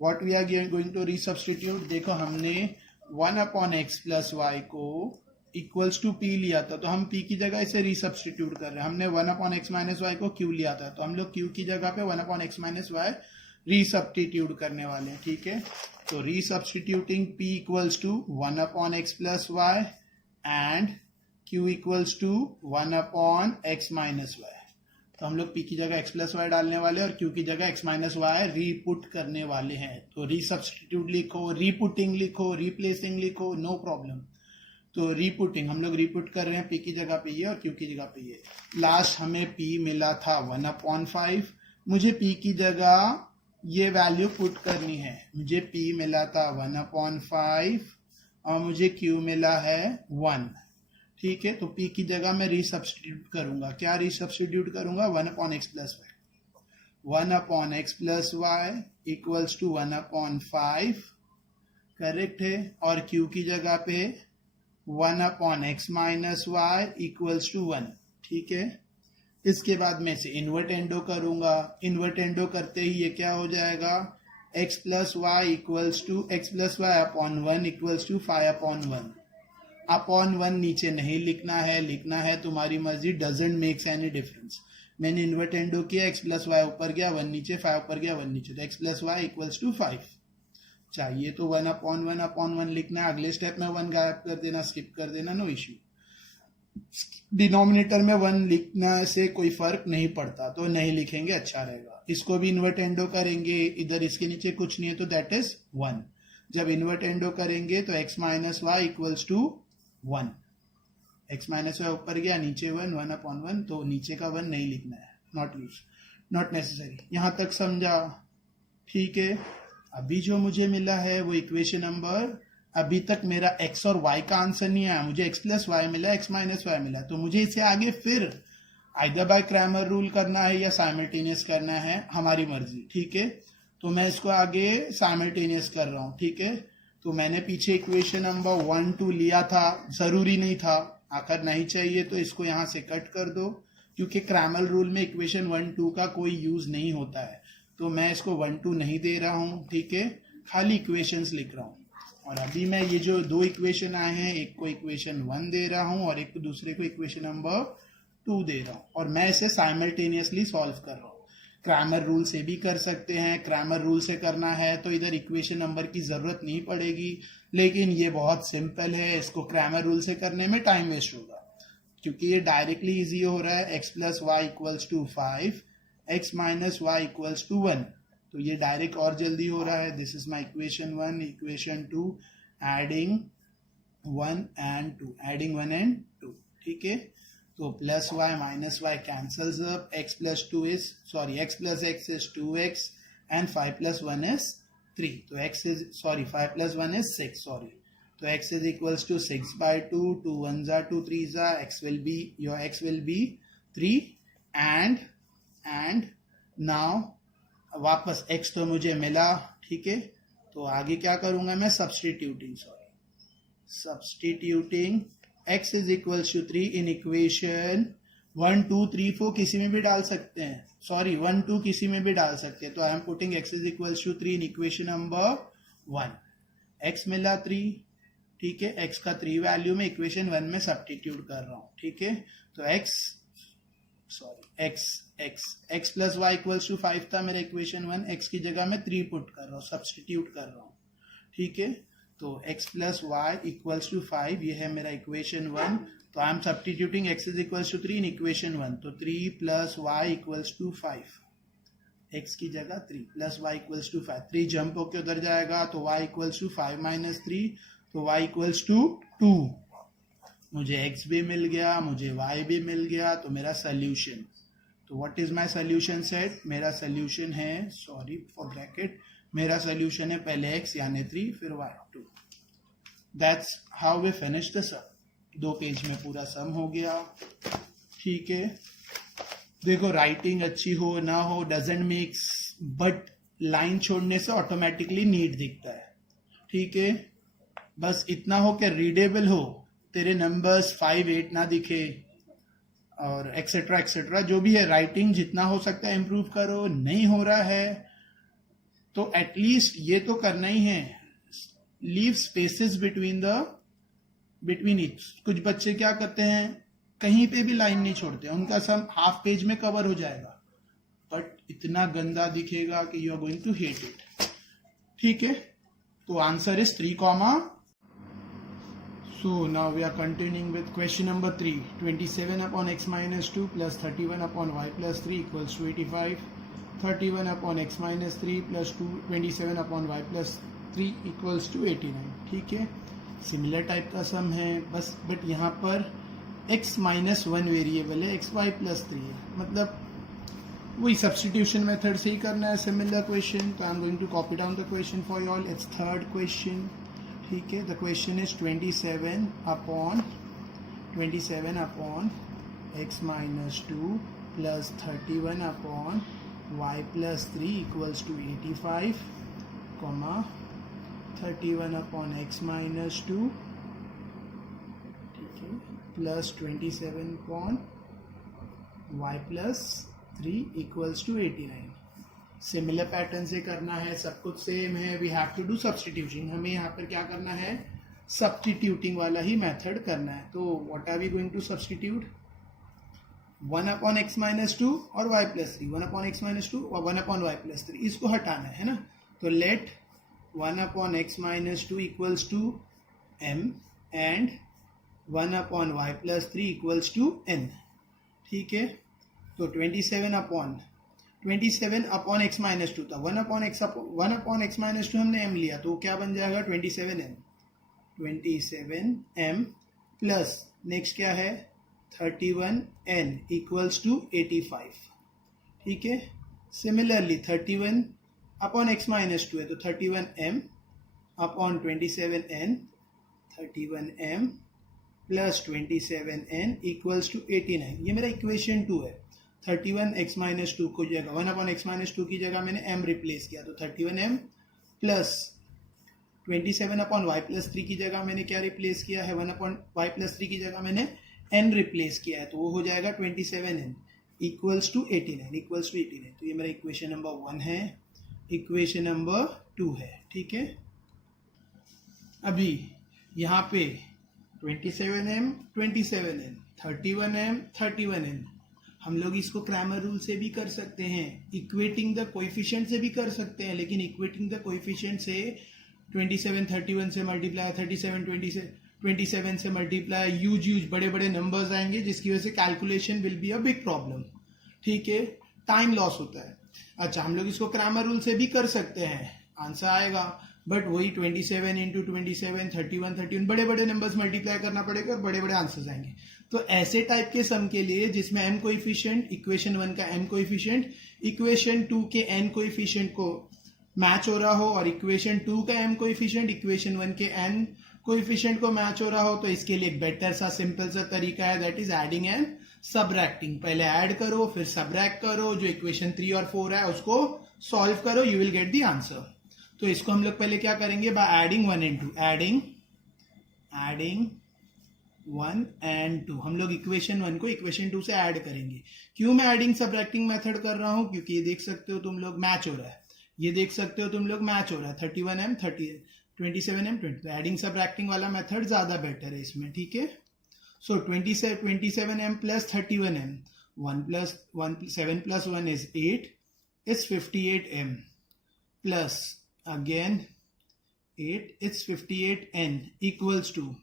what we are going to resubstitute, देखो हमने 1/x + y को इक्वल्स टू p लिया था, तो हम p की जगह इसे रीसब्स्टिट्यूट कर रहे हैं। हमने 1/x - y को q लिया था, तो हम लोग q की जगह पे 1/x - y रीसब्स्टिट्यूट करने वाले हैं, ठीक है। तो resubstituting p equals to 1 upon x plus y and q equals to 1 upon x minus y. तो हम लोग p की जगह x प्लस वाई डालने वाले हैं और q की जगह x माइनस वाई रीपुट करने वाले हैं। तो रीसब्स्टिट्यूट लिखो, रीपुटिंग लिखो, रिप्लेसिंग लिखो, नो प्रॉब्लम। तो रीपुटिंग हम लोग रीपुट कर रहे हैं, p की जगह पे ये और q की जगह पे ये। लास्ट हमें p मिला था 1/5, मुझे p की जगह ये वैल्यू पुट करनी है। मुझे p मिला था 1/5 और मुझे q मिला है 1, ठीक है। तो p की जगह मैं रीसब्स्टिट्यूट करूंगा। क्या रीसब्स्टिट्यूट करूंगा? 1/x plus y, 1/x plus y equals to 1/5, correct है। और q की जगह पे 1/x minus y equals to 1, ठीक है। इसके बाद मैं इसे इन्वर्टेंडो करूंगा। इन्वर्टेंडो करते ही ये क्या हो जाएगा? x plus y equals to x plus y upon 1 equals to 5/1। Upon 1 नीचे नहीं लिखना है, लिखना है तुम्हारी मर्जी, डजेंट मेक्स एनी डिफरेंस। मैंने इन्वर्टेंडो किया, x प्लस वाई ऊपर गया 1 नीचे, 5 ऊपर गया 1 नीचे, तो x plus y equals to 5 चाहिए। तो 1/1/1 लिखना है। अगले स्टेप में 1 गायब कर देना, स्किप कर देना, नो इश्यू। डिनोमिनेटर में 1 लिखना से कोई फर्क नहीं पड़ता, तो नहीं लिखेंगे, अच्छा रहेगा। इसको भी इन्वर्टेंडो करेंगे, इधर इसके नीचे कुछ नहीं है तो दैट इज 1। जब इन्वर्टेंडो करेंगे तो x minus y equals to 1। x minus y ऊपर गया, नीचे 1, 1/1, तो नीचे का 1 नहीं लिखना है, नॉट नेसेसरी। यहां तक समझा? ठीक है। अभी जो मुझे मिला है वो इक्वेशन नंबर, अभी तक मेरा x और y का आंसर नहीं आया, मुझे x प्लस वाई मिला, x माइनस वाई मिला। तो मुझे इसे आगे फिर आइदर बाय क्रैमर रूल करना है या साइमल्टेनियस करना है, हमारी मर्जी, ठीक है। तो मैं इसको आगे साइमल्टेनियस कर रहा हूँ, ठीक है। तो मैंने पीछे इक्वेशन नंबर 1 2 लिया था, जरूरी नहीं था, आखिर नहीं चाहिए तो इसको यहाँ से कट कर दो, क्योंकि क्रैमर रूल में इक्वेशन 1 2 का कोई यूज नहीं होता है। तो मैं इसको 1 2 नहीं दे रहा हूँ, ठीक है, खाली इक्वेशंस लिख रहा हूँ। और अभी मैं ये जो 2 इक्वेशन आए हैं, एक को इक्वेशन 1 दे रहा हूँ और एक को दूसरे को इक्वेशन नंबर 2 दे रहा हूँ, और मैं इसे साइमल्टेनियसली सॉल्व कर रहा हूँ। क्रैमर रूल से भी कर सकते हैं, क्रैमर रूल से करना है तो इधर इक्वेशन नंबर की जरूरत नहीं पड़ेगी, लेकिन ये बहुत सिंपल है, इसको क्रैमर रूल से करने में टाइम वेस्ट होगा, क्योंकि ये डायरेक्टली इजी हो रहा है। x plus y equals to 5, x minus y equals to 1, तो ये डायरेक्ट और जल्दी हो रहा है। This is my equation 1, equation 2, adding 1 and 2, adding 1 and 2, ठीक है। तो plus y minus y cancels up, x plus x is 2x and 5 plus 1 is 3, तो 5 प्लस 1 इज 6, तो x is equals to 6/2, 2 1s are 2 3s are, your x will be 3, and now वापस x तो मुझे मिला, ठीक है। तो आगे क्या करूंगा मैं? Substituting x is equals to 3 in equation 1 2 3 4 किसी में भी डाल सकते हैं, 1 2 किसी में भी डाल सकते हैं। तो I am putting x is equals to 3 in equation number 1। x मिला 3, ठीक है, x का 3 वैल्यू में इक्वेशन 1 में सब्स्टिट्यूट कर रहा हूं, ठीक है। तो x plus y equals to 5 था मेरा इक्वेशन 1, x की जगह मैं 3 पुट कर रहा हूँ, सब्स्टिट्यूट कर रहा हूँ, ठीक है। तो x plus y equals to 5, ये है मेरा इक्वेशन 1। तो I am substituting x is equals to 3 in equation 1, तो 3 plus y equals to 5, x की जगह 3 plus y equals to 5, 3 jump होके उधर जाएगा तो y इक्वल्स टू 5 माइनस 3, तो y इक्वल्स टू 2। मुझे x भी मिल गया, मुझे y भी मिल गया, तो मेरा सोल्यूशन, तो what is my solution set? मेरा सोल्यूशन है, सॉरी फॉर ब्रैकेट, मेरा सोल्यूशन है पहले x यानी 3 फिर y 2। That's how we finish the sum. 2 page में पूरा सम हो गया, ठीक है। देखो राइटिंग अच्छी हो ना हो डजंट मेक्स, बट लाइन छोड़ने से ऑटोमेटिकली नीट दिखता है, ठीक है। बस इतना हो कि रीडेबल हो, तेरे नंबर्स 5 8 ना दिखे, और एक्सेट्रा एक्सेट्रा जो भी है। राइटिंग जितना हो सकता है इम्प्रूव करो, नहीं हो रहा है तो एटलीस्ट ये तो करना ही है, लीव स्पेसेस बिटवीन इच। कुछ बच्चे क्या करते हैं, कहीं पे भी लाइन नहीं छोड़ते, उनका सम हाफ पेज में कवर हो जाएगा, बट इतना गंदा दिखेगा कि you are going to hate it. ठीक है, तो answer is 3, so now we are continuing with question number 3. 27 upon x minus 2 plus 31 upon y plus 3 equals to 85. 31 upon x minus 3 plus 27 upon y plus 3 equals to 89. ठीक है, similar type का सम है, बस but यहाँ पर x minus 1 variable है, x Y plus 3 है, मतलब वही सब्सटीट्यूशन मेथड से ही करना है सिमिलर क्वेश्चन। तो I am going to copy down the question for you all. It's third question. ठीक है, the question is 27 upon x minus 2 plus 31 upon y plus 3 equals to 85, 31 upon x minus 2, ठीक है, plus 27 upon y plus 3 equals to 89। Similar pattern से करना है, सब कुछ same है। We have to do substitution, हमें यहाँ पर क्या करना है, सब्सटीट्यूटिंग वाला ही मेथड करना है। तो what are we going to substitute, 1 upon x minus 2 और y plus 3, 1 upon x minus 2 और 1 अपॉन y प्लस 3, इसको हटाना है ना। तो let 1 upon x minus 2 equals to m and 1 upon y plus 3 equals to n। ठीक है, तो 27 अपॉन एक्स माइनस 2 था, 1 अपॉन एक्स माइनस 2 हमने m लिया, तो क्या बन जाएगा 27m प्लस नेक्स्ट क्या है 31n इक्वल्स टू 85। ठीक है, सिमिलरली 31 अपॉन एक्स माइनस 2 है, तो 31m upon 27n, 31m plus 27n equals to 89। ये मेरा इक्वेशन 2 है। 31 x माइनस 2 को जगह 1 अपॉन एक्स माइनस 2 की जगह मैंने m रिप्लेस किया, तो 31m plus 27 upon y plus 3 की जगह मैंने क्या रिप्लेस किया है, 1 अपॉन y प्लस 3 की जगह मैंने n रिप्लेस किया है, तो वो हो जाएगा 27n इक्वल्स टू 89, तो ये मेरा इक्वेशन नंबर 1 है, इक्वेशन नंबर 2 है। ठीक है, अभी यहाँ पे 27m 27n, 31m 31n, हम लोग इसको क्रैमर रूल से भी कर सकते हैं, इक्वेटिंग द कोएफिशिएंट से भी कर सकते हैं, लेकिन इक्वेटिंग द कोएफिशिएंट से 27 31 से मल्टीप्लाई, 37 27 से मल्टीप्लाई, यूज बड़े बड़े नंबर्स आएंगे, जिसकी वजह से calculation will be a big problem. ठीक है, टाइम लॉस होता है। अच्छा, हम लोग इसको क्रैमर रूल से भी कर सकते हैं, आंसर आएगा, बट वही 27 इंटू 27 31 बड़े बड़े नंबर्स मल्टीप्लाई करना पड़ेगा और बड़े बड़े आंसर्स आएंगे। तो ऐसे टाइप के सम के लिए जिसमें m कोएफिशिएंट, इक्वेशन 1 का m कोएफिशिएंट इक्वेशन 2 के n कोएफिशिएंट को मैच हो रहा हो, और इक्वेशन 2 का m कोएफिशिएंट इक्वेशन 1 के n कोएफिशिएंट को मैच हो रहा हो, तो इसके लिए एक बेटर सा सिंपल सा तरीका है, that is adding and subtracting. पहले ऐड करो, फिर सबट्रैक्ट करो, जो इक्वेशन 3 और 4 है उसको सॉल्व करो, you will get the answer. तो इसको हम लोग पहले क्या करेंगे, by adding 1 and 2, adding 1 and 2, हम लोग इक्वेशन 1 को इक्वेशन 2 से ऐड करेंगे। क्यों मैं एडिंग सबट्रैक्टिंग मेथड कर रहा हूं, क्योंकि ये देख सकते हो तुम लोग मैच हो रहा है, ये देख सकते हो तुम लोग मैच हो रहा है, 31m 27m 20, तो एडिंग सबट्रैक्टिंग वाला मेथड ज्यादा बेटर है इसमें। ठीक है, सो 27m plus 31m, 7 plus 1 is 8, is 58m plus again 8, it's 58n equals to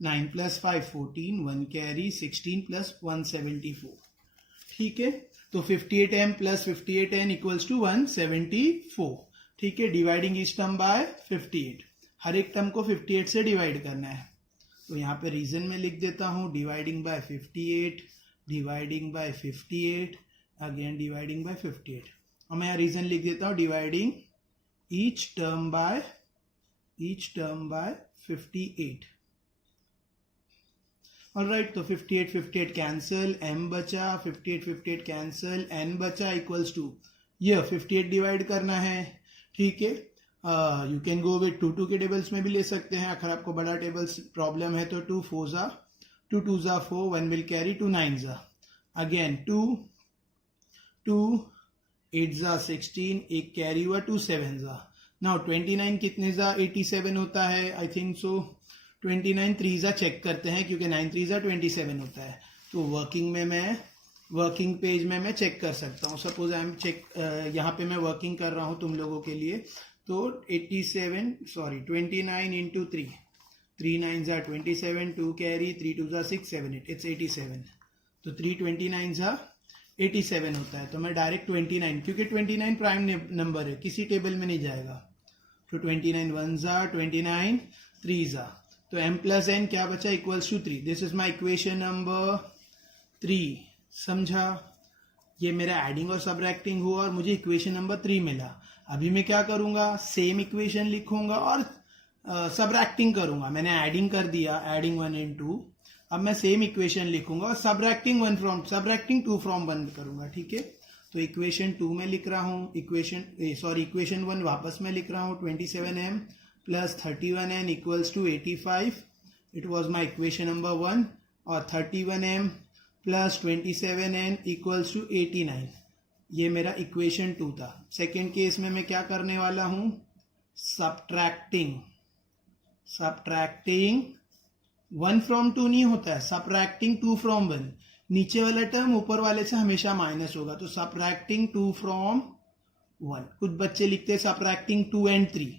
9 plus 5 14, 1 carry 16 plus 174। ठीक है, तो 58m plus 58n equals to 174। ठीक है, डिवाइडिंग ईच टर्म बाय 58, हर एक टर्म को 58 से डिवाइड करना है। तो यहाँ पे रीजन में लिख देता हूँ, dividing by 58, dividing by 58, again dividing by 58, और मैं यहाँ रीजन लिख देता हूँ, dividing each term by 58। Alright, तो 58 कैंसल, m बचा, 58 कैंसल, n बचा, इक्वल्स टू ये 58 डिवाइड करना है। ठीक है, यू कैन गो विथ 2 के टेबल्स में भी ले सकते हैं, अगर आपको बड़ा टेबल्स प्रॉब्लम है तो 2 4 जा 2 2 जा 4, 1 विल कैरी, 2 9 जा, अगेन 2 8 जा 16, एक कैरी हुआ, 2 7 जा। नाउ 29 कितने जा 87 होता है, आई थिंक सो 29 3 जा चेक करते हैं, क्योंकि 9 3 जा 27 होता है। तो वर्किंग में मैं वर्किंग पेज में मैं चेक कर सकता हूँ. सपोज आई एम चेक, यहाँ पे मैं वर्किंग कर रहा हूँ तुम लोगों के लिए. तो 29 into 3, 3 9s are 27, 2 carry, 3 2s are 6, 7 8, it's 87. तो 3 29s are 87 होता है. तो मैं डायरेक्ट 29, क्योंकि 29 प्राइम नंबर है, किसी टेबल में नहीं जाएगा. तो 29 1s are 29 3s are. तो m प्लस n क्या बचा, equals to 3. This is my equation number 3. समझा. ये मेरा एडिंग और सबट्रैक्टिंग हुआ और मुझे इक्वेशन नंबर 3 मिला. अभी मैं क्या करूंगा, सेम इक्वेशन लिखूंगा और सबट्रैक्टिंग करूंगा. मैंने एडिंग कर दिया, एडिंग 1 and 2. अब मैं सेम इक्वेशन लिखूंगा और सबट्रैक्टिंग 2 फ्रॉम 1 करूंगा. ठीक है. तो इक्वेशन 2 में लिख रहा हूं, इक्वेशन 1 वापस में लिख रहा हूं. 27m plus 31n equals to 85. It was my equation number 1. और 31m plus 27n equals to 89. ये मेरा इक्वेशन 2 था. सेकेंड केस में मैं क्या करने वाला हूं, सबट्रैक्टिंग 1 फ्रॉम 2 नहीं होता है, सबट्रैक्टिंग 2 फ्रॉम 1. नीचे वाला टर्म ऊपर वाले से हमेशा माइनस होगा. तो सबट्रैक्टिंग 2 फ्रॉम 1. कुछ बच्चे लिखते हैं सबट्रैक्टिंग 2 and 3.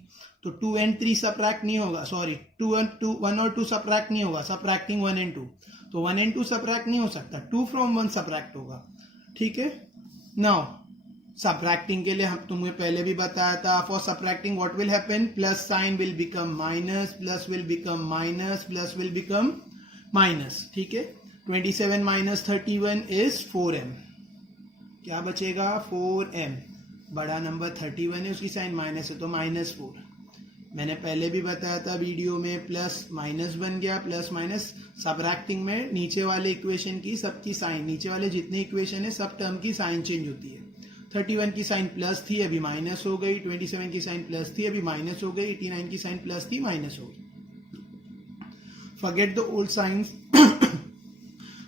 तो 2 and 3 सबट्रैक्ट नहीं होगा, सॉरी 1 और 2 सबट्रैक्ट नहीं होगा. Subtracting 1 and 2. तो 1 and 2 सबट्रैक्ट नहीं हो सकता, 2 फ्रॉम 1 सबट्रैक्ट होगा. ठीक है. नाउ सबट्रैक्टिंग के लिए हम तुम्हें पहले भी बताया था, for subtracting what will happen, plus sign will become minus, plus will become minus, plus will become minus. ठीक है. 27 माइनस 31 इज 4m. क्या बचेगा, 4m. बड़ा नंबर 31 है, उसकी साइन माइनस है तो -4. मैंने पहले भी बताया था वीडियो में, प्लस माइनस बन गया, प्लस माइनस. सबट्रैक्टिंग में नीचे वाले इक्वेशन की सबकी साइन, नीचे वाले जितने इक्वेशन है सब टर्म की साइन चेंज होती है. 31 की साइन प्लस थी, अभी माइनस हो गई. 27 की साइन प्लस थी, अभी माइनस हो गई. 89 की साइन प्लस थी, माइनस हो गई. Forget the old science.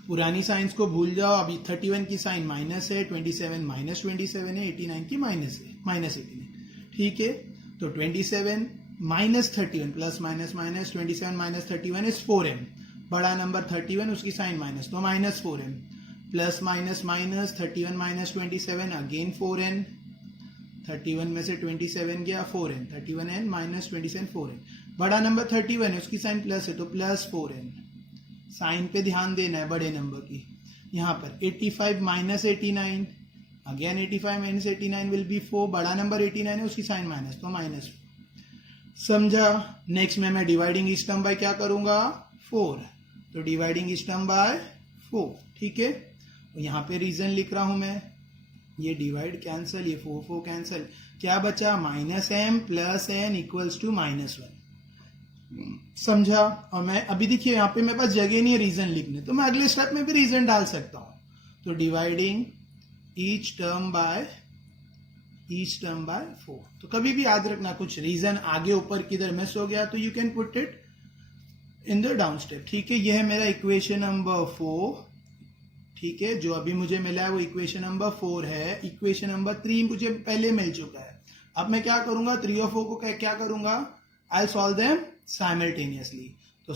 पुरानी साइंस को भूल जाओ. अभी 31 की साइन माइनस है, 27 माइनस 27 है, 89 की माइनस है, माइनस 89. ठीक है. तो 27 minus 31 plus minus minus, 27 minus 31 is 4m. बड़ा नंबर 31, उसकी साइन माइनस, तो -4m. Plus minus minus, 31 minus 27 again 4n. 31 में से 27 गया, 4n. 31n minus 27 4n. बड़ा नंबर 31 है, उसकी साइन प्लस है तो प्लस 4n. साइन पे ध्यान देना है बड़े नंबर की. यहाँ पर 85 minus 89, again 85 minus 89 will be 4. बड़ा नंबर 89 है, उसकी साइन माइनस तो -4. समझा. नेक्स्ट में मैं डिवाइडिंग ईच टर्म बाय क्या करूंगा, 4. तो डिवाइडिंग ईच टर्म बाय 4. ठीक है. यहाँ पे रीजन लिख रहा हूं मैं. ये डिवाइड कैंसल, ये 4 4 कैंसल. क्या बचा, -m plus n equals to -1. समझा. और मैं अभी देखिए यहाँ पे मेरे पास जगह नहीं है रीजन लिखने, तो मैं अगले स्टेप में भी रीजन डाल सकता हूं. तो डिवाइडिंग ईच टर्म बाय 4. तो कभी भी याद रखना, कुछ रीजन आगे ऊपर किधर मिस हो गया तो you can put it in the down step. ठीक है. यह है मेरा इक्वेशन नंबर 4. ठीक है. जो अभी मुझे मिला है वो इक्वेशन नंबर 4 है. इक्वेशन नंबर 3 मुझे पहले मिल चुका है. अब मैं क्या करूंगा, 3 और 4 को क्या करूंगा, आई सॉल्व देम साइमल्टेनियसली. तो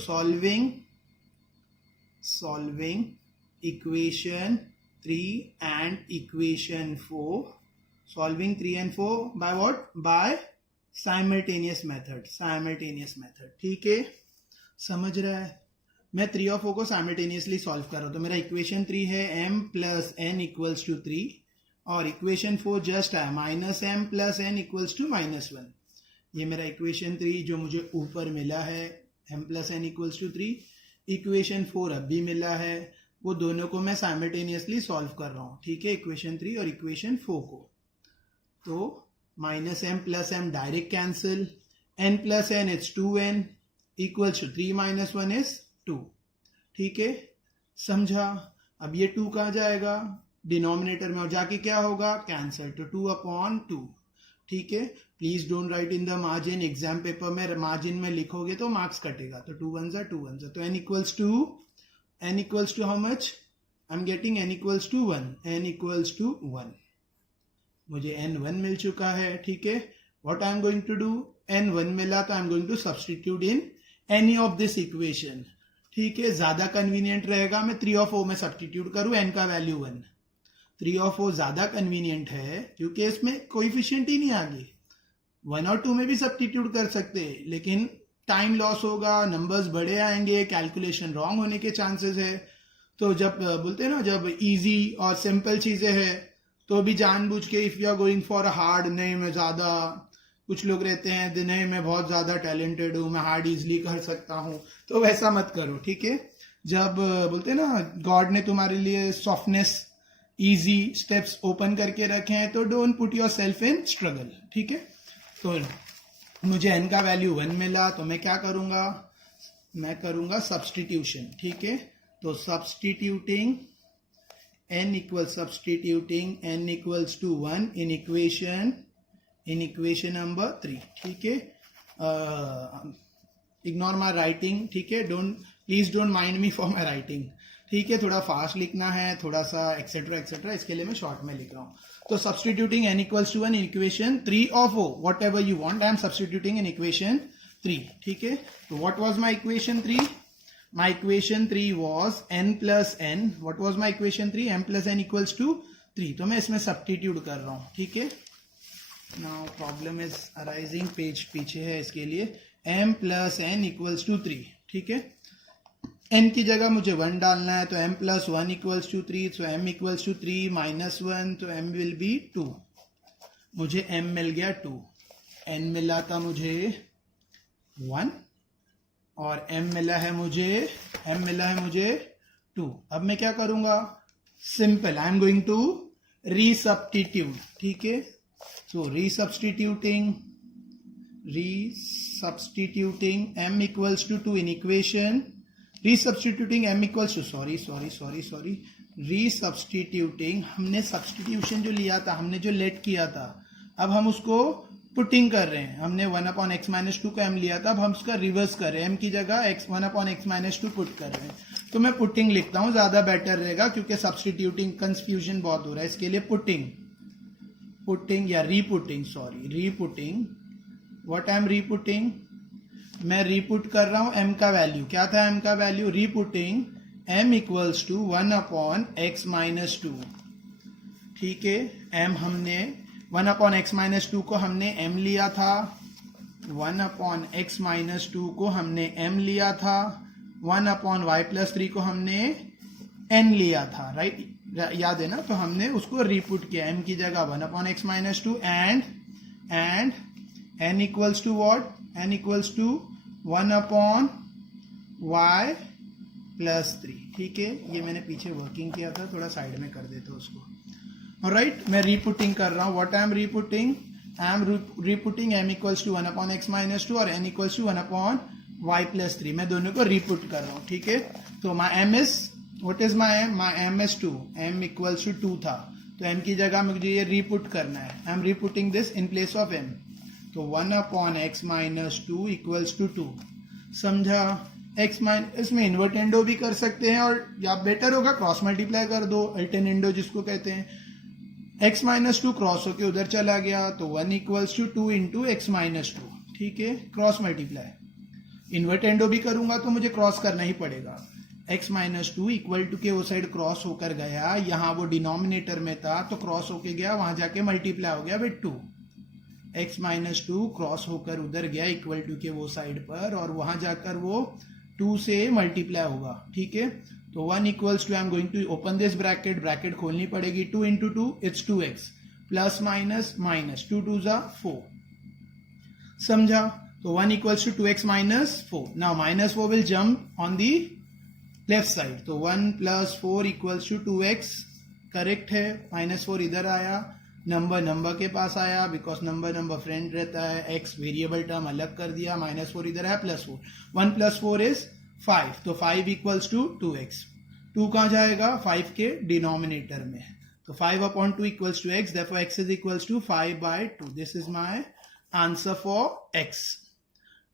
solving equation 3 and equation 4. Solving 3 and 4 by what? By simultaneous method. ठीक है. समझ रहा है. मैं 3 और 4 को साइमल्टेनियसली सॉल्व कर रहा हूं. तो मेरा इक्वेशन 3 है m plus n equals to 3. और इक्वेशन 4 जस्ट है -m plus n equals to -1. ये मेरा इक्वेशन 3 जो मुझे ऊपर मिला है, m plus n equals to 3. Equation 4 अब भी मिला है. वो दोनों को मैं साइमल्टेनियसली सॉल्व कर रहा हूं. ठीक है. इक्वेशन 3 और इक्वेशन 4 को. तो -m plus m direct cancel. n plus n is 2n equals to 3 - 1 is 2. ठीक है. समझा. अब ये 2 कहाँ जाएगा, डिनोमिनेटर में, और जाके क्या होगा, कैंसिल. तो 2/2. ठीक है. Please don't write in the margin. Exam paper में मार्जिन में लिखोगे तो मार्क्स कटेगा. तो 2 1s are 2 1s are. तो n equals to how much, I am getting n equals to 1. n equals to 1. मुझे n1 मिल चुका है. ठीक है. What I am going to do, n1 मिला तो I am going to substitute in any of this equation. ठीक है. ज्यादा कन्वीनियंट रहेगा मैं 3 और 4 में सब्सटीट्यूट करूं, n का वैल्यू 1. 3 और 4 ज्यादा कन्वीनियंट है क्योंकि इसमें कोएफिशिएंट ही नहीं आगे। 1 और 2 में भी सब्स्टिट्यूट कर सकते हैं, लेकिन टाइम लॉस होगा, नंबर्स बड़े आएंगे, कैलकुलेशन रॉन्ग होने के चांसेस है। तो जब बोलते हैं ना, जब इजी और सिंपल चीजें हैं तो भी जानबूझ के if you are going for a hard, नहीं मैं ज्यादा, कुछ लोग रहते हैं नहीं मैं बहुत ज्यादा टैलेंटेड हूँ, मैं हार्ड इजिली कर सकता हूँ, तो वैसा मत करो, ठीक है। जब बोलते हैं ना गॉड ने तुम्हारे लिए सॉफ्टनेस, इजी स्टेप्स ओपन करके रखे हैं, तो don't put your self in struggle, ठीक है। तो मुझे n का वैल्यू 1 मिला, तो मैं क्या करूंगा, मैं करूंगा सब्सटीट्यूशन, ठीक है। तो substituting n equals to 1 in equation number 3, ठीक है। इग्नोर माई राइटिंग, ठीक है, please don't mind me for my writing, ठीक है। थोड़ा फास्ट लिखना है, थोड़ा सा एक्सेट्रा एक्सेट्रा, इसके लिए मैं शॉर्ट में लिख रहा हूँ। तो substituting n equals to 1 in equation 3 of whatever you want, I am substituting in equation 3, ठीक है। तो what was my equation 3? My equation 3 was n plus n। What was my equation 3? m plus n equals to 3। तो मैं इसमें substitute कर रहा हूँ, ठीक है। Now problem is arising, page पीछे है, इसके लिए m plus n equals to 3, ठीक है। n की जगह मुझे 1 डालना है, तो m प्लस 1 इक्वल्स टू 3, तो m इक्वल्स टू 3 माइनस 1, तो m विल बी 2। मुझे m मिल गया 2, n मिला था मुझे 1 और m मिला है मुझे 2। अब मैं क्या करूंगा, simple, I am going to resubstitute, ठीक है। So resubstituting m equals to 2 in equation, resubstituting m equals to, sorry, resubstituting, हमने सब्स्टिट्यूशन जो लिया था, हमने जो लेट किया था, अब हम उसको पुटिंग कर रहे हैं। हमने 1/x - 2 का m लिया था, अब हम उसका रिवर्स कर रहे हैं, m की जगह 1/x - 2 पुट कर रहे हैं। तो मैं पुटिंग लिखता हूं, ज्यादा बेटर रहेगा क्योंकि सब्स्टिट्यूटिंग कंफ्यूजन बहुत हो रहा है, इसके लिए पुटिंग या रीपुटिंग, व्हाट आई एम रीपुटिंग, मैं रीपुट कर रहा हूं m का वैल्यू, क्या था m का value, reputing m equals to 1/x - 2, ठीक है। m हमने 1/x - 2 को हमने m लिया था, 1/x - 2 को हमने m लिया था, 1/y+3 को हमने n लिया था, राइट, याद है ना। तो हमने उसको रीपुट किया, m की जगह 1/x - 2 and n equals to what, n equals to 1/y+3, ठीक है। ये मैंने पीछे वर्किंग किया था, थोड़ा साइड में कर देता उसको, राइट। मैं रीपुटिंग कर रहा हूं, what I am रीपुटिंग, m equals to 1/x - 2 और n इक्वल्स टू 1/y+3, मैं दोनों को रीपुट कर रहा हूं, ठीक है। तो my m is, what is my m is 2, m equals to 2 था, तो m की जगह मुझे ये रीपुट करना है, I am reputing this in place of m। तो 1/x - 2 इक्वल्स टू 2, समझा। इसमें इन्वर्टेंडो भी कर सकते हैं, और या बेटर होगा क्रॉस मल्टीप्लाई कर दो, अल्टरनेंडो जिसको कहते हैं। x - 2 क्रॉस होके उधर चला गया, तो 1 इक्वल्स टू 2 इंटू x - 2, ठीक है, क्रॉस मल्टीप्लाई। इन्वर्टेंडो भी करूंगा तो मुझे क्रॉस करना ही पड़ेगा, x - 2 इक्वल टू के वो साइड क्रॉस होकर गया, यहाँ वो डिनोमिनेटर में था तो क्रॉस होके गया, वहां जाके मल्टीप्लाई हो गया विद 2, x - 2 क्रॉस होकर उधर गया इक्वल टू के वो साइड पर, और वहां जाकर वो 2 से मल्टीप्लाई होगा, ठीक है। तो 1 equals to, I am going to open this bracket खोलनी पड़ेगी, 2 into 2 it's 2x, plus minus minus, 2 2 जा 4, समझा। तो 1 equals to 2x - 4, now -4 will jump on the left side, तो 1 + 4 इक्वल्स टू 2x, करेक्ट है। -4 इधर आया, नंबर के पास आया, बिकॉज नंबर फ्रेंड रहता है, x वेरिएबल टर्म अलग कर दिया, -4 इधर है, +4, 1 + 4 इज 5, तो 5 इक्वल्स टू 2x, 2 कहाँ जाएगा, 5 के डिनोमिनेटर में, तो 5/2 equals to x, therefore x is equals to 5/2, this is my answer for x,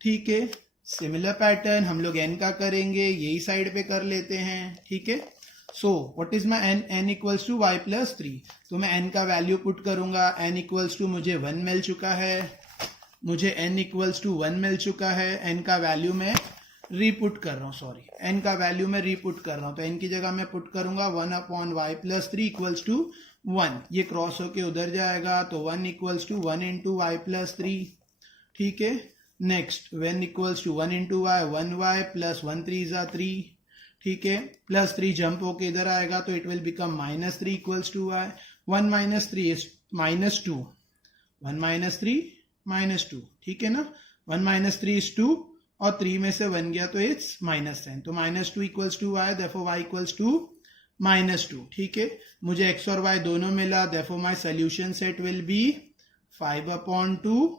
ठीक है। सिमिलर पैटर्न हम लोग n का करेंगे, यही साइड पे कर लेते हैं, ठीक है। So what is my n equals to y+3, तो मैं n का वैल्यू पुट करूंगा, n इक्वल्स टू मुझे 1 मिल चुका है, n इक्वल्स टू 1 मिल चुका है, n का वैल्यू मैं रीपुट कर रहा हूँ, n का वैल्यू मैं रीपुट कर रहा हूँ, तो n की जगह मैं पुट करूंगा 1/y+3 इक्वल्स टू 1, ये क्रॉस होके उधर जाएगा तो 1 equals to 1 into y plus 3, ठीक है। Next 1 equals to 1 into y, 1y plus 1 3 ज़ा 3, ठीक है। प्लस 3 जंप होके इधर आएगा तो it will become minus 3 equals to y, 1 minus 3 is minus 2, 1 minus 3 minus 2, ठीक है ना। 1 माइनस 3 इज 2 और 3 में से 1 गया तो इट्स माइनस 10, तो minus 2 equals to y, therefore y equals to minus 2, ठीक है। मुझे x और y दोनों मिला, therefore my solution set will be 5/2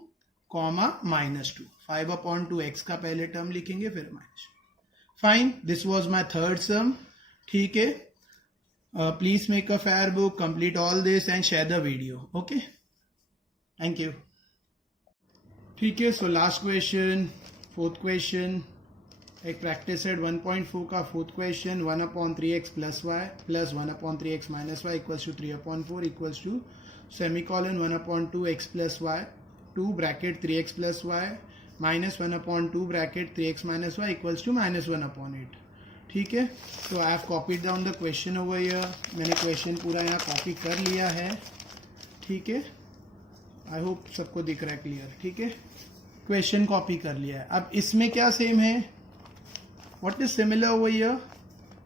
comma minus 2, 5/2 x का पहले टर्म लिखेंगे फिर minus. Fine, this was my third sum, ठीक है। Please make a fair book, complete all this and share the video, okay, thank you. ठीक है, so last question, fourth question, एक practice set 1.4 का fourth question, 1/3x plus y plus 1/3x minus y equals to 3/4 equals to semicolon 1/2x plus y 2 bracket 3x plus y minus 1/2 bracket 3x minus y equals to -1/8, ठीक है। तो I have copied down the question over here, मैंने question पूरा यहाँ copy कर लिया है, ठीक है। आई होप सबको दिख रहा है क्लियर, ठीक है। क्वेश्चन कॉपी कर लिया है। अब इसमें क्या सेम है, what is similar over here,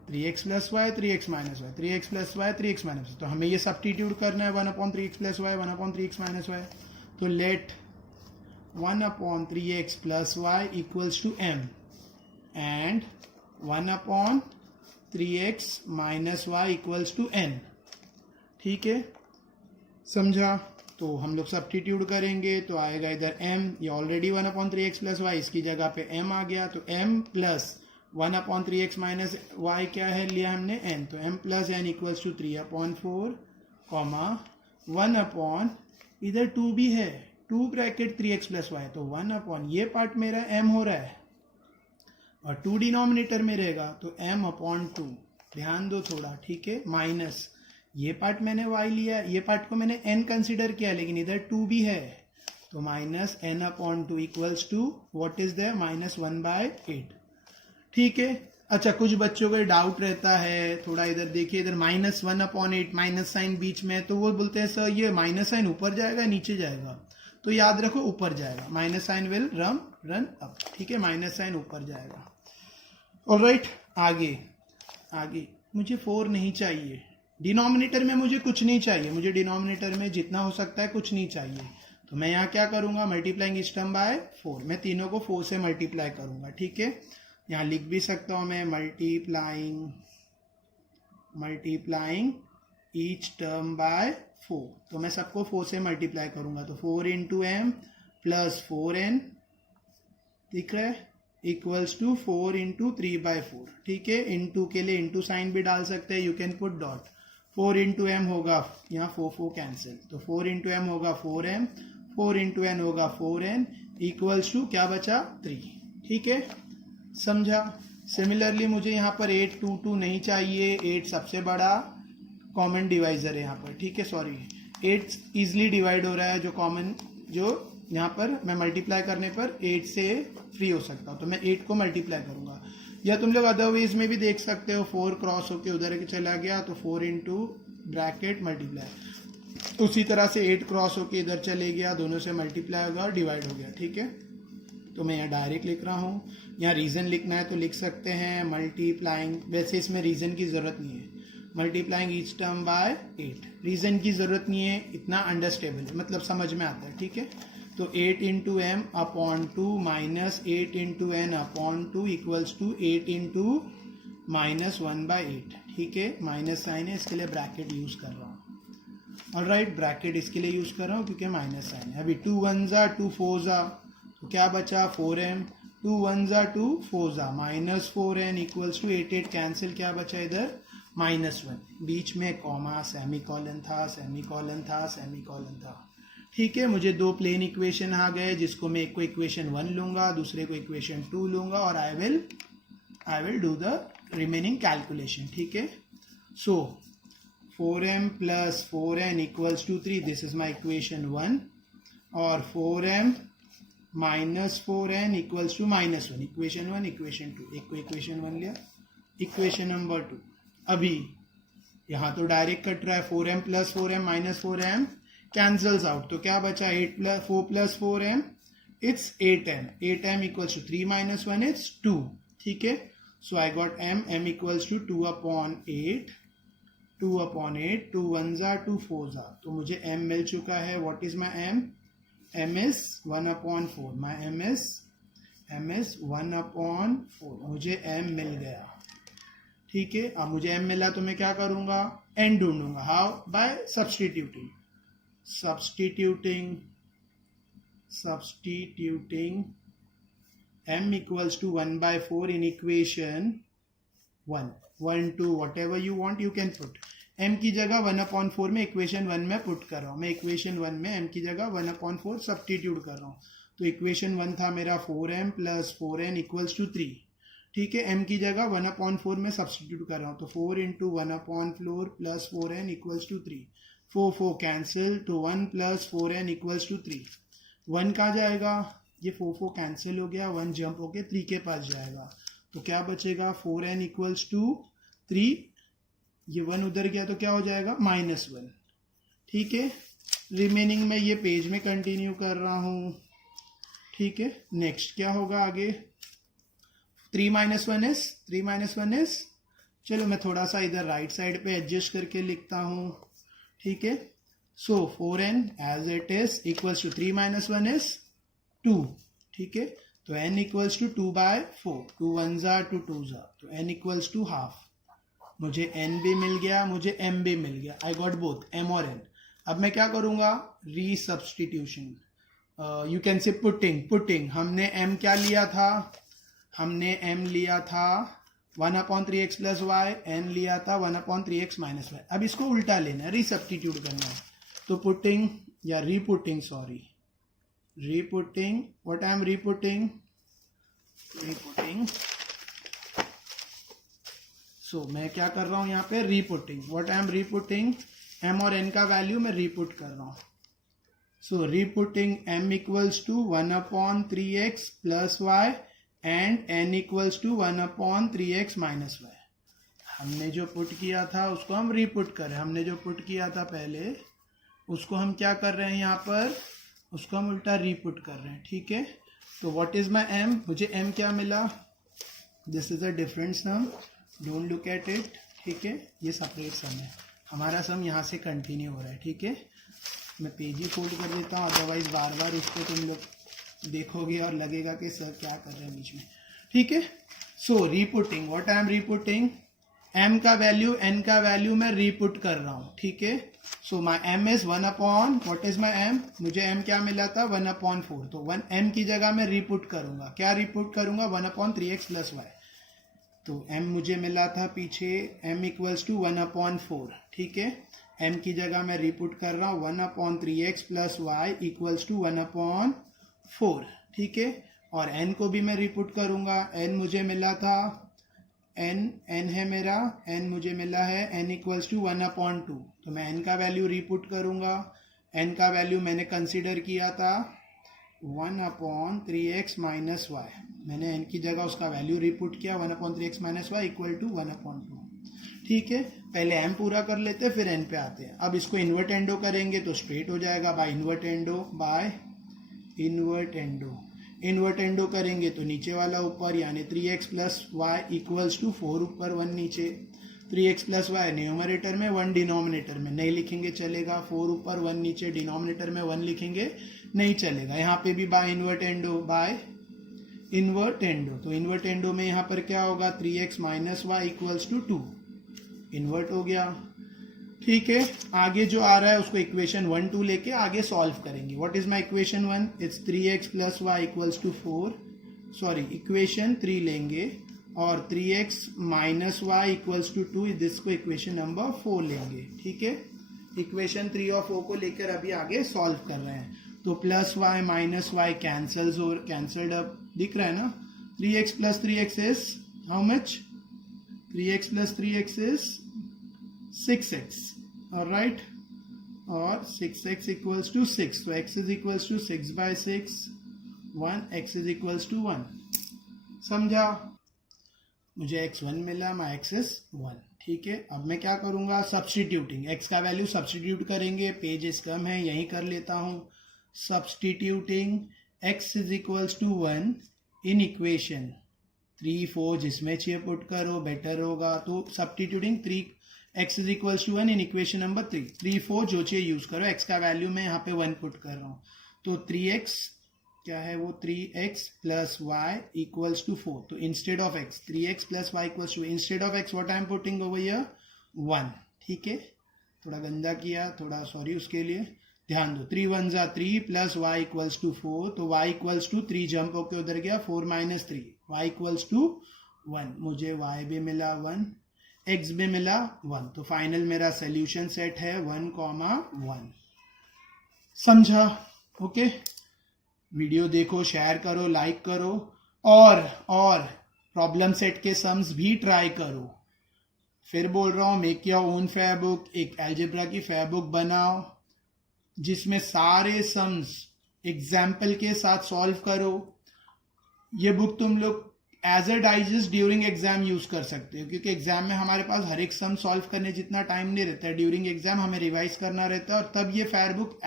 3x plus y 3x minus y, 3x plus y 3x minus y, तो हमें ये सब्स्टिट्यूट करना है 1/3x plus y 1/3x minus y, तो let 1/3x plus y equals to m and 1/3x minus y equals to n, ठीक है, समझा। तो हम लोग सब्स्टिट्यूट करेंगे तो आएगा इधर m, ये ऑलरेडी 1/3x प्लस वाई, इसकी जगह पे m आ गया, तो m plus 1/3x minus Y क्या है लिया हमने n, तो m plus n equals to 3/4 comma 1 इधर 2 भी है, 2 ब्रैकेट 3x प्लस वाई, तो 1 ये पार्ट मेरा m हो रहा है और 2 डिनोमिनेटर में रहेगा तो m/2, ध्यान दो थोड़ा, ठीक है, माइनस ये पार्ट मैंने y लिया, ये पार्ट को मैंने n कंसिडर किया, लेकिन इधर 2 भी है, तो minus n/2 equals to what is there -1/8, ठीक है। अच्छा, कुछ बच्चों को डाउट रहता है, थोड़ा इधर देखिए, इधर -1/8 माइनस साइन बीच में, तो वो बोलते हैं सर ये माइनस साइन ऊपर जाएगा नीचे जाएगा, तो याद रखो ऊपर जाएगा, minus sign will run up, ठीक है, माइनस साइन ऊपर जाएगा। ऑलराइट, आगे मुझे 4 नहीं चाहिए, डिनोमिनेटर में मुझे कुछ नहीं चाहिए, मुझे डिनोमिनेटर में जितना हो सकता है कुछ नहीं चाहिए, तो मैं यहाँ क्या करूंगा, मल्टीप्लाइंग ईच टर्म बाय 4, मैं तीनों को 4 से मल्टीप्लाई करूंगा, ठीक है। यहाँ लिख भी सकता हूँ मैं मल्टीप्लाइंग ईच टर्म बाय 4, तो मैं सबको 4 से मल्टीप्लाई करूंगा, तो 4 इंटू m प्लस 4n, दिख रहा है, इक्वल्स टू 4 इंटू 3/4, ठीक है। इंटू के लिए इंटू साइन भी डाल सकते हैं, you can put dot, 4 into m होगा, यहाँ 4 कैंसिल, तो 4 इंटू एम होगा 4m, 4 इंटू एन होगा 4n, इक्वल्स टू क्या बचा 3, ठीक है, समझा। सिमिलरली मुझे यहाँ पर 8 2 नहीं चाहिए, 8 सबसे बड़ा कॉमन डिवाइजर है यहाँ पर, ठीक है, सॉरी 8 इजिली डिवाइड हो रहा है, जो कॉमन जो यहाँ पर मैं मल्टीप्लाई करने पर 8 से फ्री हो सकता हूँ, तो मैं 8 को मल्टीप्लाई करूंगा, या तुम लोग अदरवाइज में भी देख सकते हो, 4 क्रॉस होके उधर चला गया तो 4 इंटू ब्रैकेट मल्टीप्लाई, उसी तरह से 8 क्रॉस होके इधर चले गया, दोनों से मल्टीप्लाई होगा और डिवाइड हो गया, ठीक है। तो मैं यहाँ डायरेक्ट लिख रहा हूँ, यहाँ रीजन लिखना है तो लिख सकते हैं मल्टीप्लाइंग, वैसे इसमें रीजन की जरूरत नहीं है, multiplying each term by 8, reason की जरूरत नहीं है, इतना अंडरस्टेबल है, मतलब समझ में आता है, ठीक है। तो 8 into m upon 2 minus 8 into n upon 2 equals to 8 into -1/8, ठीक है, माइनस साइन है, इसके लिए ब्रैकेट यूज कर रहा हूँ, ऑलराइट, ब्रैकेट इसके लिए यूज कर रहा हूँ क्योंकि माइनस साइन है। अभी 2 1 2 4 तो क्या बचा 4m, 2 1 2 4 minus 4n equals to 8 8 cancel, क्या बचा इधर -1, बीच में कॉमा सेमीकॉलन था, ठीक है। मुझे 2 प्लेन इक्वेशन आ गए, जिसको मैं एक को इक्वेशन 1 लूंगा, दूसरे को इक्वेशन 2 लूंगा, और I will do the remaining calculation, ठीक है। So 4m plus 4n equals to 3, this is my equation 1, और 4m minus 4n equals to -1, equation 1 equation 2, एक को इक्वेशन 1 लिया, इक्वेशन नंबर 2। अभी यहाँ तो डायरेक्ट कट रहा है, 4m plus 4m minus 4m cancels out, तो क्या बचा 4 plus 4m it's 8m, 8m equals to 3 minus 1 it's 2, ठीक है। So I got m equals to 2/8, 2/8, 2 1s are 2 4s are, तो मुझे m मिल चुका है। What is my m is 1/4, my m is 1/4, मुझे m मिल गया, ठीक है। अब मुझे m मिला तो मैं क्या करूंगा, n ढूंढूंगा। How, by substituting m equals to 1/4 in equation 1, 1 2 whatever you want you can put। m की जगह 1/4 में इक्वेशन 1 में पुट कर रहा हूँ मैं, इक्वेशन 1 में m की जगह 1/4 सब्सटीट्यूट कर रहा हूँ। तो इक्वेशन 1 था मेरा 4m plus 4n equals to 3, ठीक है। m की जगह 1/4 में सब्सटीट्यूट कर रहा हूँ, तो 4 into 1/4 plus 4n equals to 3, 4 cancel, तो 1 प्लस 4n इक्वल्स टू 3। 1 कहाँ जाएगा, ये 4 कैंसिल हो गया, 1 जंप होके 3 के पास जाएगा, तो क्या बचेगा 4n इक्वल्स टू 3, ये 1 उधर गया तो क्या हो जाएगा -1, ठीक है। रिमेनिंग में ये पेज में कंटिन्यू कर रहा हूँ, ठीक है। नेक्स्ट क्या होगा आगे, 3 - 1 इज, चलो मैं थोड़ा सा इधर राइट साइड पे एडजस्ट करके लिखता हूँ, ठीक है। So 4n as it is equals to 3 - 1 is 2, ठीक है। तो n equals to 2/4, 2 1s are 2 2s are, तो n इक्वल्स टू हाफ। मुझे n भी मिल गया, मुझे m भी मिल गया, आई गॉट बोथ m और n। अब मैं क्या करूंगा, रीसब्स्टिट्यूशन, यू कैन से पुटिंग। हमने m क्या लिया था, हमने m लिया था 1/3x प्लस वाई, n लिया था 1/3x माइनस वाई। अब इसको उल्टा लेना है, रीसब्स्टिट्यूट करना है, तो पुटिंग या रीपुटिंग, व्हाट आई एम रीपुटिंग, सो मैं क्या कर रहा हूं यहाँ पे, reputting. What I am रीपुटिंग, m और n का वैल्यू मैं रीपुट कर रहा हूं। So reputting m equals to 1/3x plus y and n equals to 1/3x minus y. हमने जो पुट किया था उसको हम रीपुट कर रहे हैं, हमने जो पुट किया था पहले उसको हम क्या कर रहे हैं यहाँ पर, उसको हम उल्टा रीपुट कर रहे हैं, ठीक है। तो व्हाट इज माई m, मुझे m क्या मिला, this is a different sum, don't look at it, ठीक है। ये सेपरेट सम है, हमारा सम यहाँ से कंटिन्यू हो रहा है, ठीक है। मैं पेज ही फोल्ड कर देता हूँ, अदरवाइज बार बार उसको तुम लोग देखोगे और लगेगा कि सर क्या कर रहे हैं बीच में, ठीक है। सो रीपुटिंग, व्हाट आई एम रीपुटिंग, m का वैल्यू n का वैल्यू मैं रीपुट कर रहा हूँ, ठीक है। सो माई m is 1/, what is my m, मुझे m क्या मिला था 1/4, तो 1m की जगह मैं रीपुट करूंगा, क्या रीपुट करूंगा 1/3x प्लस वाई, तो m मुझे मिला था पीछे m इक्वल्स टू 1/4, ठीक है। m की जगह मैं रीपुट कर रहा हूँ 1/3x plus y equals to 1/4, ठीक है। और n को भी मैं रीपुट करूंगा, n मुझे मिला था, n है मेरा, n मुझे मिला है n इक्वल्स टू 1/2, तो मैं n का वैल्यू रीपुट करूंगा। n का वैल्यू मैंने कंसिडर किया था 1/3x माइनस वाई, मैंने n की जगह उसका वैल्यू रीपुट किया 1/3x minus Y equal to 1/2, ठीक है। पहले m पूरा कर लेते हैं फिर n पे आते हैं। अब इसको इन्वर्टेंडो करेंगे तो स्ट्रेट हो जाएगा, बाय इन्वर्टेंडो करेंगे तो नीचे वाला ऊपर, यानी 3x plus y equals to 4 ऊपर 1 नीचे, 3x प्लस वाई न्यूमरेटर में 1 डिनोमिनेटर में, नहीं लिखेंगे चलेगा, 4 ऊपर 1 नीचे, डिनोमिनेटर में 1 लिखेंगे नहीं चलेगा। यहाँ पे भी बाय इन्वर्टेंडो, तो इन्वर्टेंडो में यहाँ पर क्या होगा 3x minus y equals to 2, invert हो गया, ठीक है। आगे जो आ रहा है उसको इक्वेशन 1 2 लेके आगे सॉल्व करेंगे। What is my equation 1, it's 3x plus y equals to 4, sorry equation 3 लेंगे, और 3x minus y equals to 2, इसको इक्वेशन नंबर 4 लेंगे, ठीक है। इक्वेशन 3 और 4 को लेकर अभी आगे सॉल्व कर रहे हैं, तो plus y minus y cancelled, अब दिख रहा है ना, 3x plus 3x is how much, 3x plus 3x is 6x, alright, और 6x इक्वल्स टू 6, तो x is equals to 6/6, 1 x is equals to 1, समझा। मुझे x1 मिला, माई x इज 1, ठीक है, अब मैं क्या करूंगा, सब्सटीट्यूटिंग, x का वैल्यू सब्सटीट्यूट करेंगे, पेज कम है यहीं कर लेता हूं, substituting x is equals to 1 in equation 3 4 जिसमें चाहिए पुट करो बेटर होगा, तो substituting 3x is equals to 1 in equation number 3 4 जो चाहिए यूज करो, x का वैल्यू मैं यहाँ पे 1 पुट कर रहा हूँ, तो 3x क्या है वो 3x plus y equals to 4, तो instead of x 3x plus y equals to, instead of x what I am putting over here 1, ठीक है, थोड़ा गंदा किया, थोड़ा सॉरी उसके लिए, ध्यान दो, 3 1 जा 3 प्लस वाई इक्वल्स टू 4, तो y इक्वल्स टू 3 जंप होके उधर गया 4 माइनस 3, y इक्वल्स टू 1, मुझे y भी मिला 1, x भी मिला 1, तो फाइनल मेरा सोल्यूशन सेट है 1,1, समझा? ओके, वीडियो देखो, शेयर करो, लाइक करो, और प्रॉब्लम सेट के सम्स भी ट्राई करो। फिर बोल रहा हूं, make your own fair book, एक अलजेब्रा की फेयर बुक बनाओ जिसमें सारे सम्स एग्जाम्पल के साथ सॉल्व करो। ये बुक तुम लोग as a digest during exam use कर सकते हो, क्योंकि एग्जाम में हमारे पास हर एक सम सॉल्व करने जितना टाइम नहीं रहता है, ड्यूरिंग एग्जाम हमें रिवाइज करना रहता है, और तब ये fair book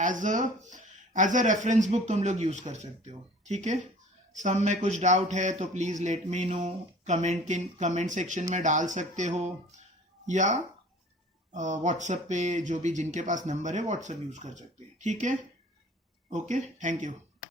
as a reference book तुम लोग यूज कर सकते हो, ठीक है। सम में कुछ डाउट है तो please let me know, comment section में डाल सकते हो, या व्हाट्सएप पे जो भी जिनके पास नंबर है व्हाट्सएप यूज कर सकते हैं, ठीक है। Okay, thank you.